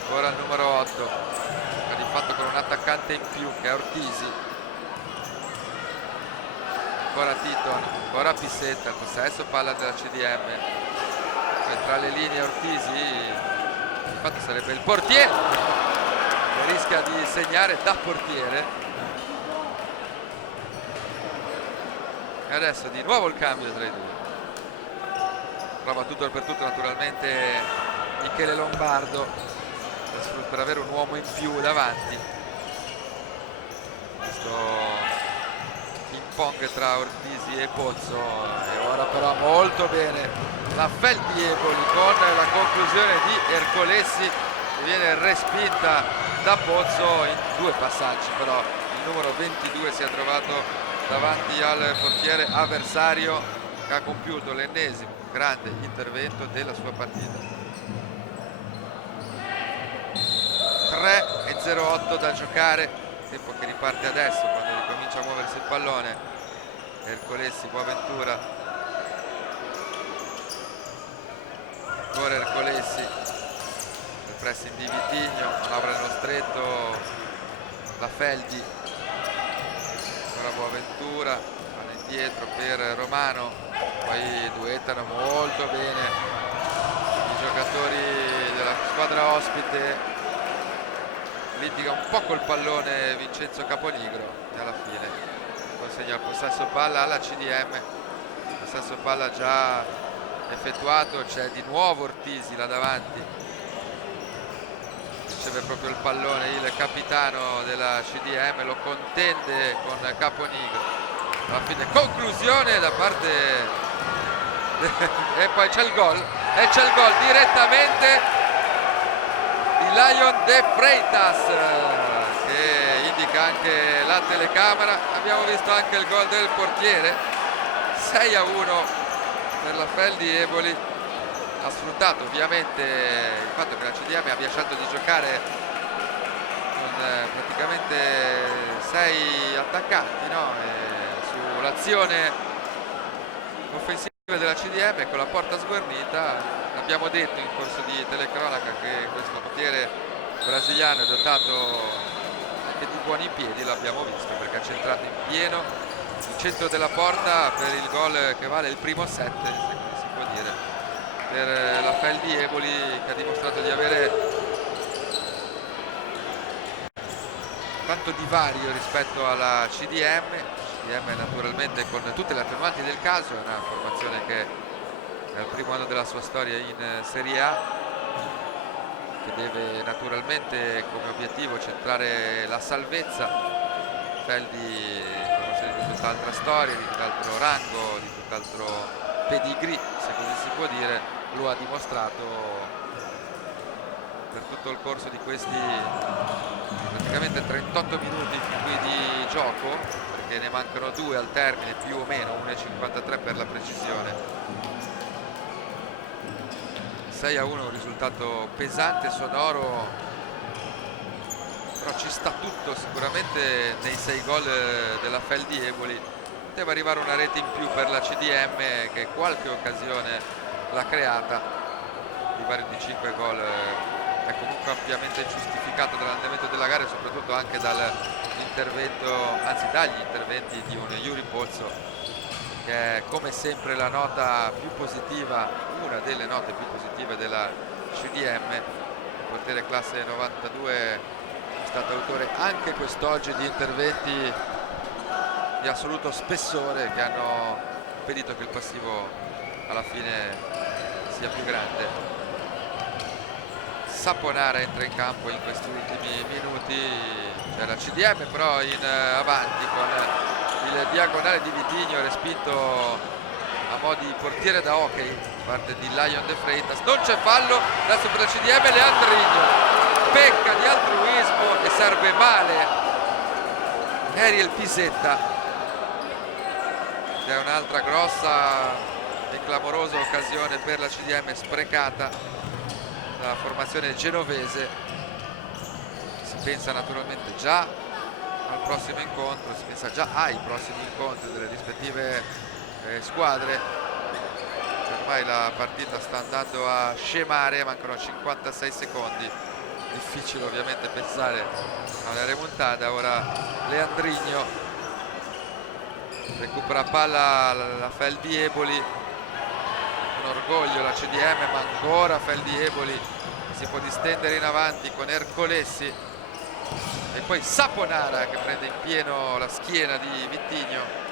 Ancora il numero 8, che di fatto con un attaccante in più che è Ortisi. Ancora Titon, ancora Pissetta, il possesso palla della CDM. Poi tra le linee Ortisi, infatti sarebbe il portiere che rischia di segnare da portiere. E adesso di nuovo il cambio tra i due. Prova tutto per tutto naturalmente Michele Lombardo per avere un uomo in più davanti. Questo ping pong tra Ortisi e Pozzo, e ora però molto bene la Feldi Eboli con la conclusione di Ercolesi, che viene respinta da Pozzo in 2 passaggi, però il numero 22 si è trovato davanti al portiere avversario, che ha compiuto l'ennesimo grande intervento della sua partita. 3:08 da giocare, tempo che riparte adesso quando ricomincia a muoversi il pallone. Ercolesi, Boaventura, ancora Ercolesi, il pressing di Vitigno, manovra nello stretto la Feldi, ancora Boaventura, vanno indietro per Romano, poi duettano molto bene i giocatori della squadra ospite. Litiga un po' col pallone Vincenzo Caponigro e alla fine consegna il possesso palla alla CDM. Possesso palla già effettuato, c'è di nuovo Ortisi là davanti, riceve proprio il pallone il capitano della CDM, lo contende con Caponigro. alla fine conclusione da parte e poi c'è il gol direttamente di Lion de Freitas, che indica anche la telecamera. Abbiamo visto anche il gol del portiere, 6-1 per la Fel di Eboli. Ha sfruttato ovviamente il fatto che la CDM abbia scelto di giocare con praticamente 6 attaccanti, no? Sull'azione offensiva della CDM con la porta sguarnita. Abbiamo detto in corso di telecronaca che questo portiere brasiliano è dotato anche di buoni piedi, l'abbiamo visto perché ha centrato in pieno il centro della porta per il gol che vale il primo set, se così si può dire, per la Fel di Eboli, che ha dimostrato di avere tanto divario rispetto alla CDM. Naturalmente con tutte le attenuanti del caso, è una formazione che è al primo anno della sua storia in Serie A, che deve naturalmente come obiettivo centrare la salvezza. Feldi conosce di tutt'altra storia, di tutt'altro rango, di tutt'altro pedigree, se così si può dire. Lo ha dimostrato per tutto il corso di questi praticamente 38 minuti qui di gioco, perché ne mancano 2 al termine, più o meno 1,53 per la precisione. 6-1, un risultato pesante, sonoro, però ci sta tutto sicuramente nei 6 gol della Fel di Eboli. Poteva arrivare una rete in più per la CDM, che qualche occasione l'ha creata. Il vario di 5 gol è comunque ampiamente giustificato dall'andamento della gara e soprattutto anche dall'intervento, anzi dagli interventi di un Yuri Pozzo, che è come sempre la nota più positiva, una delle note più positive della CDM. Il portiere classe 92 è stato autore anche quest'oggi di interventi di assoluto spessore che hanno impedito che il passivo alla fine sia più grande. Saponara entra in campo in questi ultimi minuti, c'è la CDM però in avanti con il diagonale di Vitigno respinto a mo' di portiere da hockey da parte di Lion de Freitas. Non c'è fallo adesso per la CDM, Leandrigno pecca di altruismo e serve male Ariel Pisetta, ed è un'altra grossa e clamorosa occasione per la CDM sprecata. La formazione genovese si pensa naturalmente già al prossimo incontro, si pensa già ai prossimi incontri delle rispettive squadre. Ormai la partita sta andando a scemare, mancano 56 secondi, difficile ovviamente pensare a una remontata. Ora Leandrigno recupera palla la Fel di Eboli, un orgoglio la CDM, ma ancora Fel di Eboli si può distendere in avanti con Ercolessi e poi Saponara che prende in pieno la schiena di Vitigno.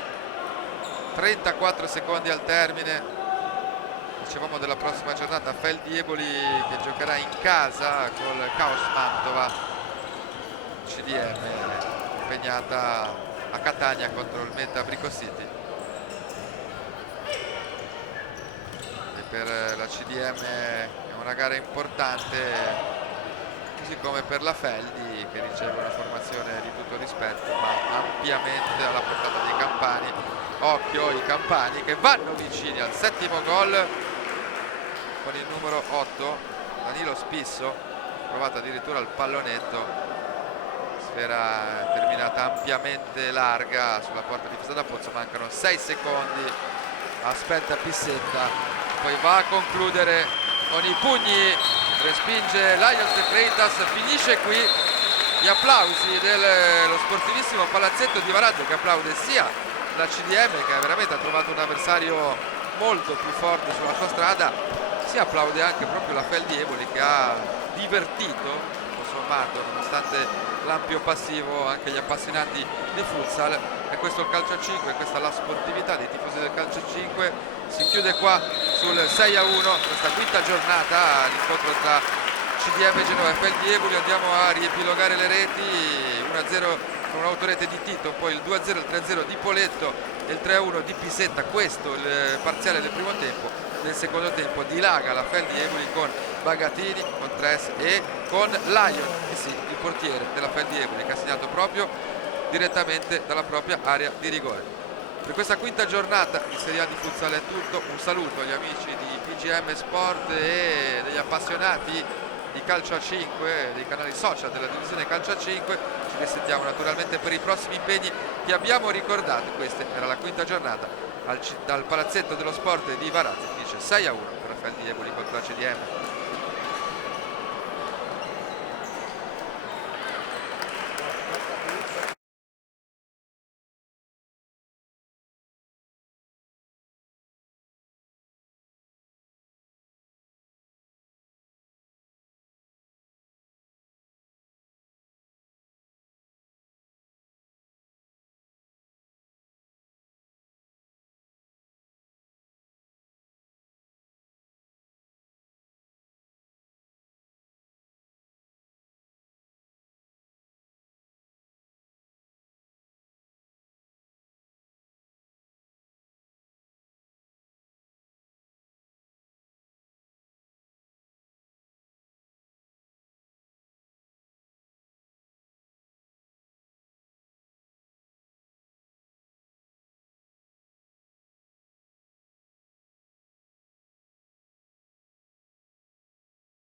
34 secondi al termine, dicevamo della prossima giornata. Fel di Eboli che giocherà in casa col Caos Mantova, CDM impegnata a Catania contro il Meta Brico City. Per la CDM è una gara importante, così come per la Feldi, che riceve una formazione di tutto rispetto ma ampiamente alla portata dei campani. Occhio i campani che vanno vicini al settimo gol con il numero 8 Danilo Spisso, provato addirittura il pallonetto, sfera terminata ampiamente larga sulla porta difesa da Pozzo. Mancano 6 secondi, aspetta Pissetta, poi va a concludere con i pugni, respinge Lions de Freitas. Finisce qui gli applausi dello sportivissimo palazzetto di Varazze, che applaude sia la CDM, che veramente ha trovato un avversario molto più forte sulla sua strada, si applaude anche proprio la Fel di Eboli, che ha divertito tutto sommato, nonostante l'ampio passivo, anche gli appassionati di futsal. E questo è il calcio a 5, questa è la sportività dei tifosi del calcio a 5. Si chiude qua sul 6-1 questa quinta giornata, l'incontro tra CDM Genova e Fel di Eboli. Andiamo a riepilogare le reti. 1-0 con un'autorete di Tito, poi il 2-0, il 3-0 di Poletto e il 3-1 di Pisetta. Questo il parziale del primo tempo. Nel secondo tempo dilaga la Feldi Eboli con Bagatini, con Tres e con Lion, e sì, il portiere della Feldi Eboli, che ha segnato proprio direttamente dalla propria area di rigore. Per questa quinta giornata di Serie A di futsal è tutto. Un saluto agli amici di PGM Sport e degli appassionati di calcio a 5, dei canali social della divisione calcio a 5. Ci risentiamo naturalmente per i prossimi impegni che abbiamo ricordato. Questa era la quinta giornata dal palazzetto dello sport di Varazze. Finisce 6-1 per la Feldi Eboli contro la CDM.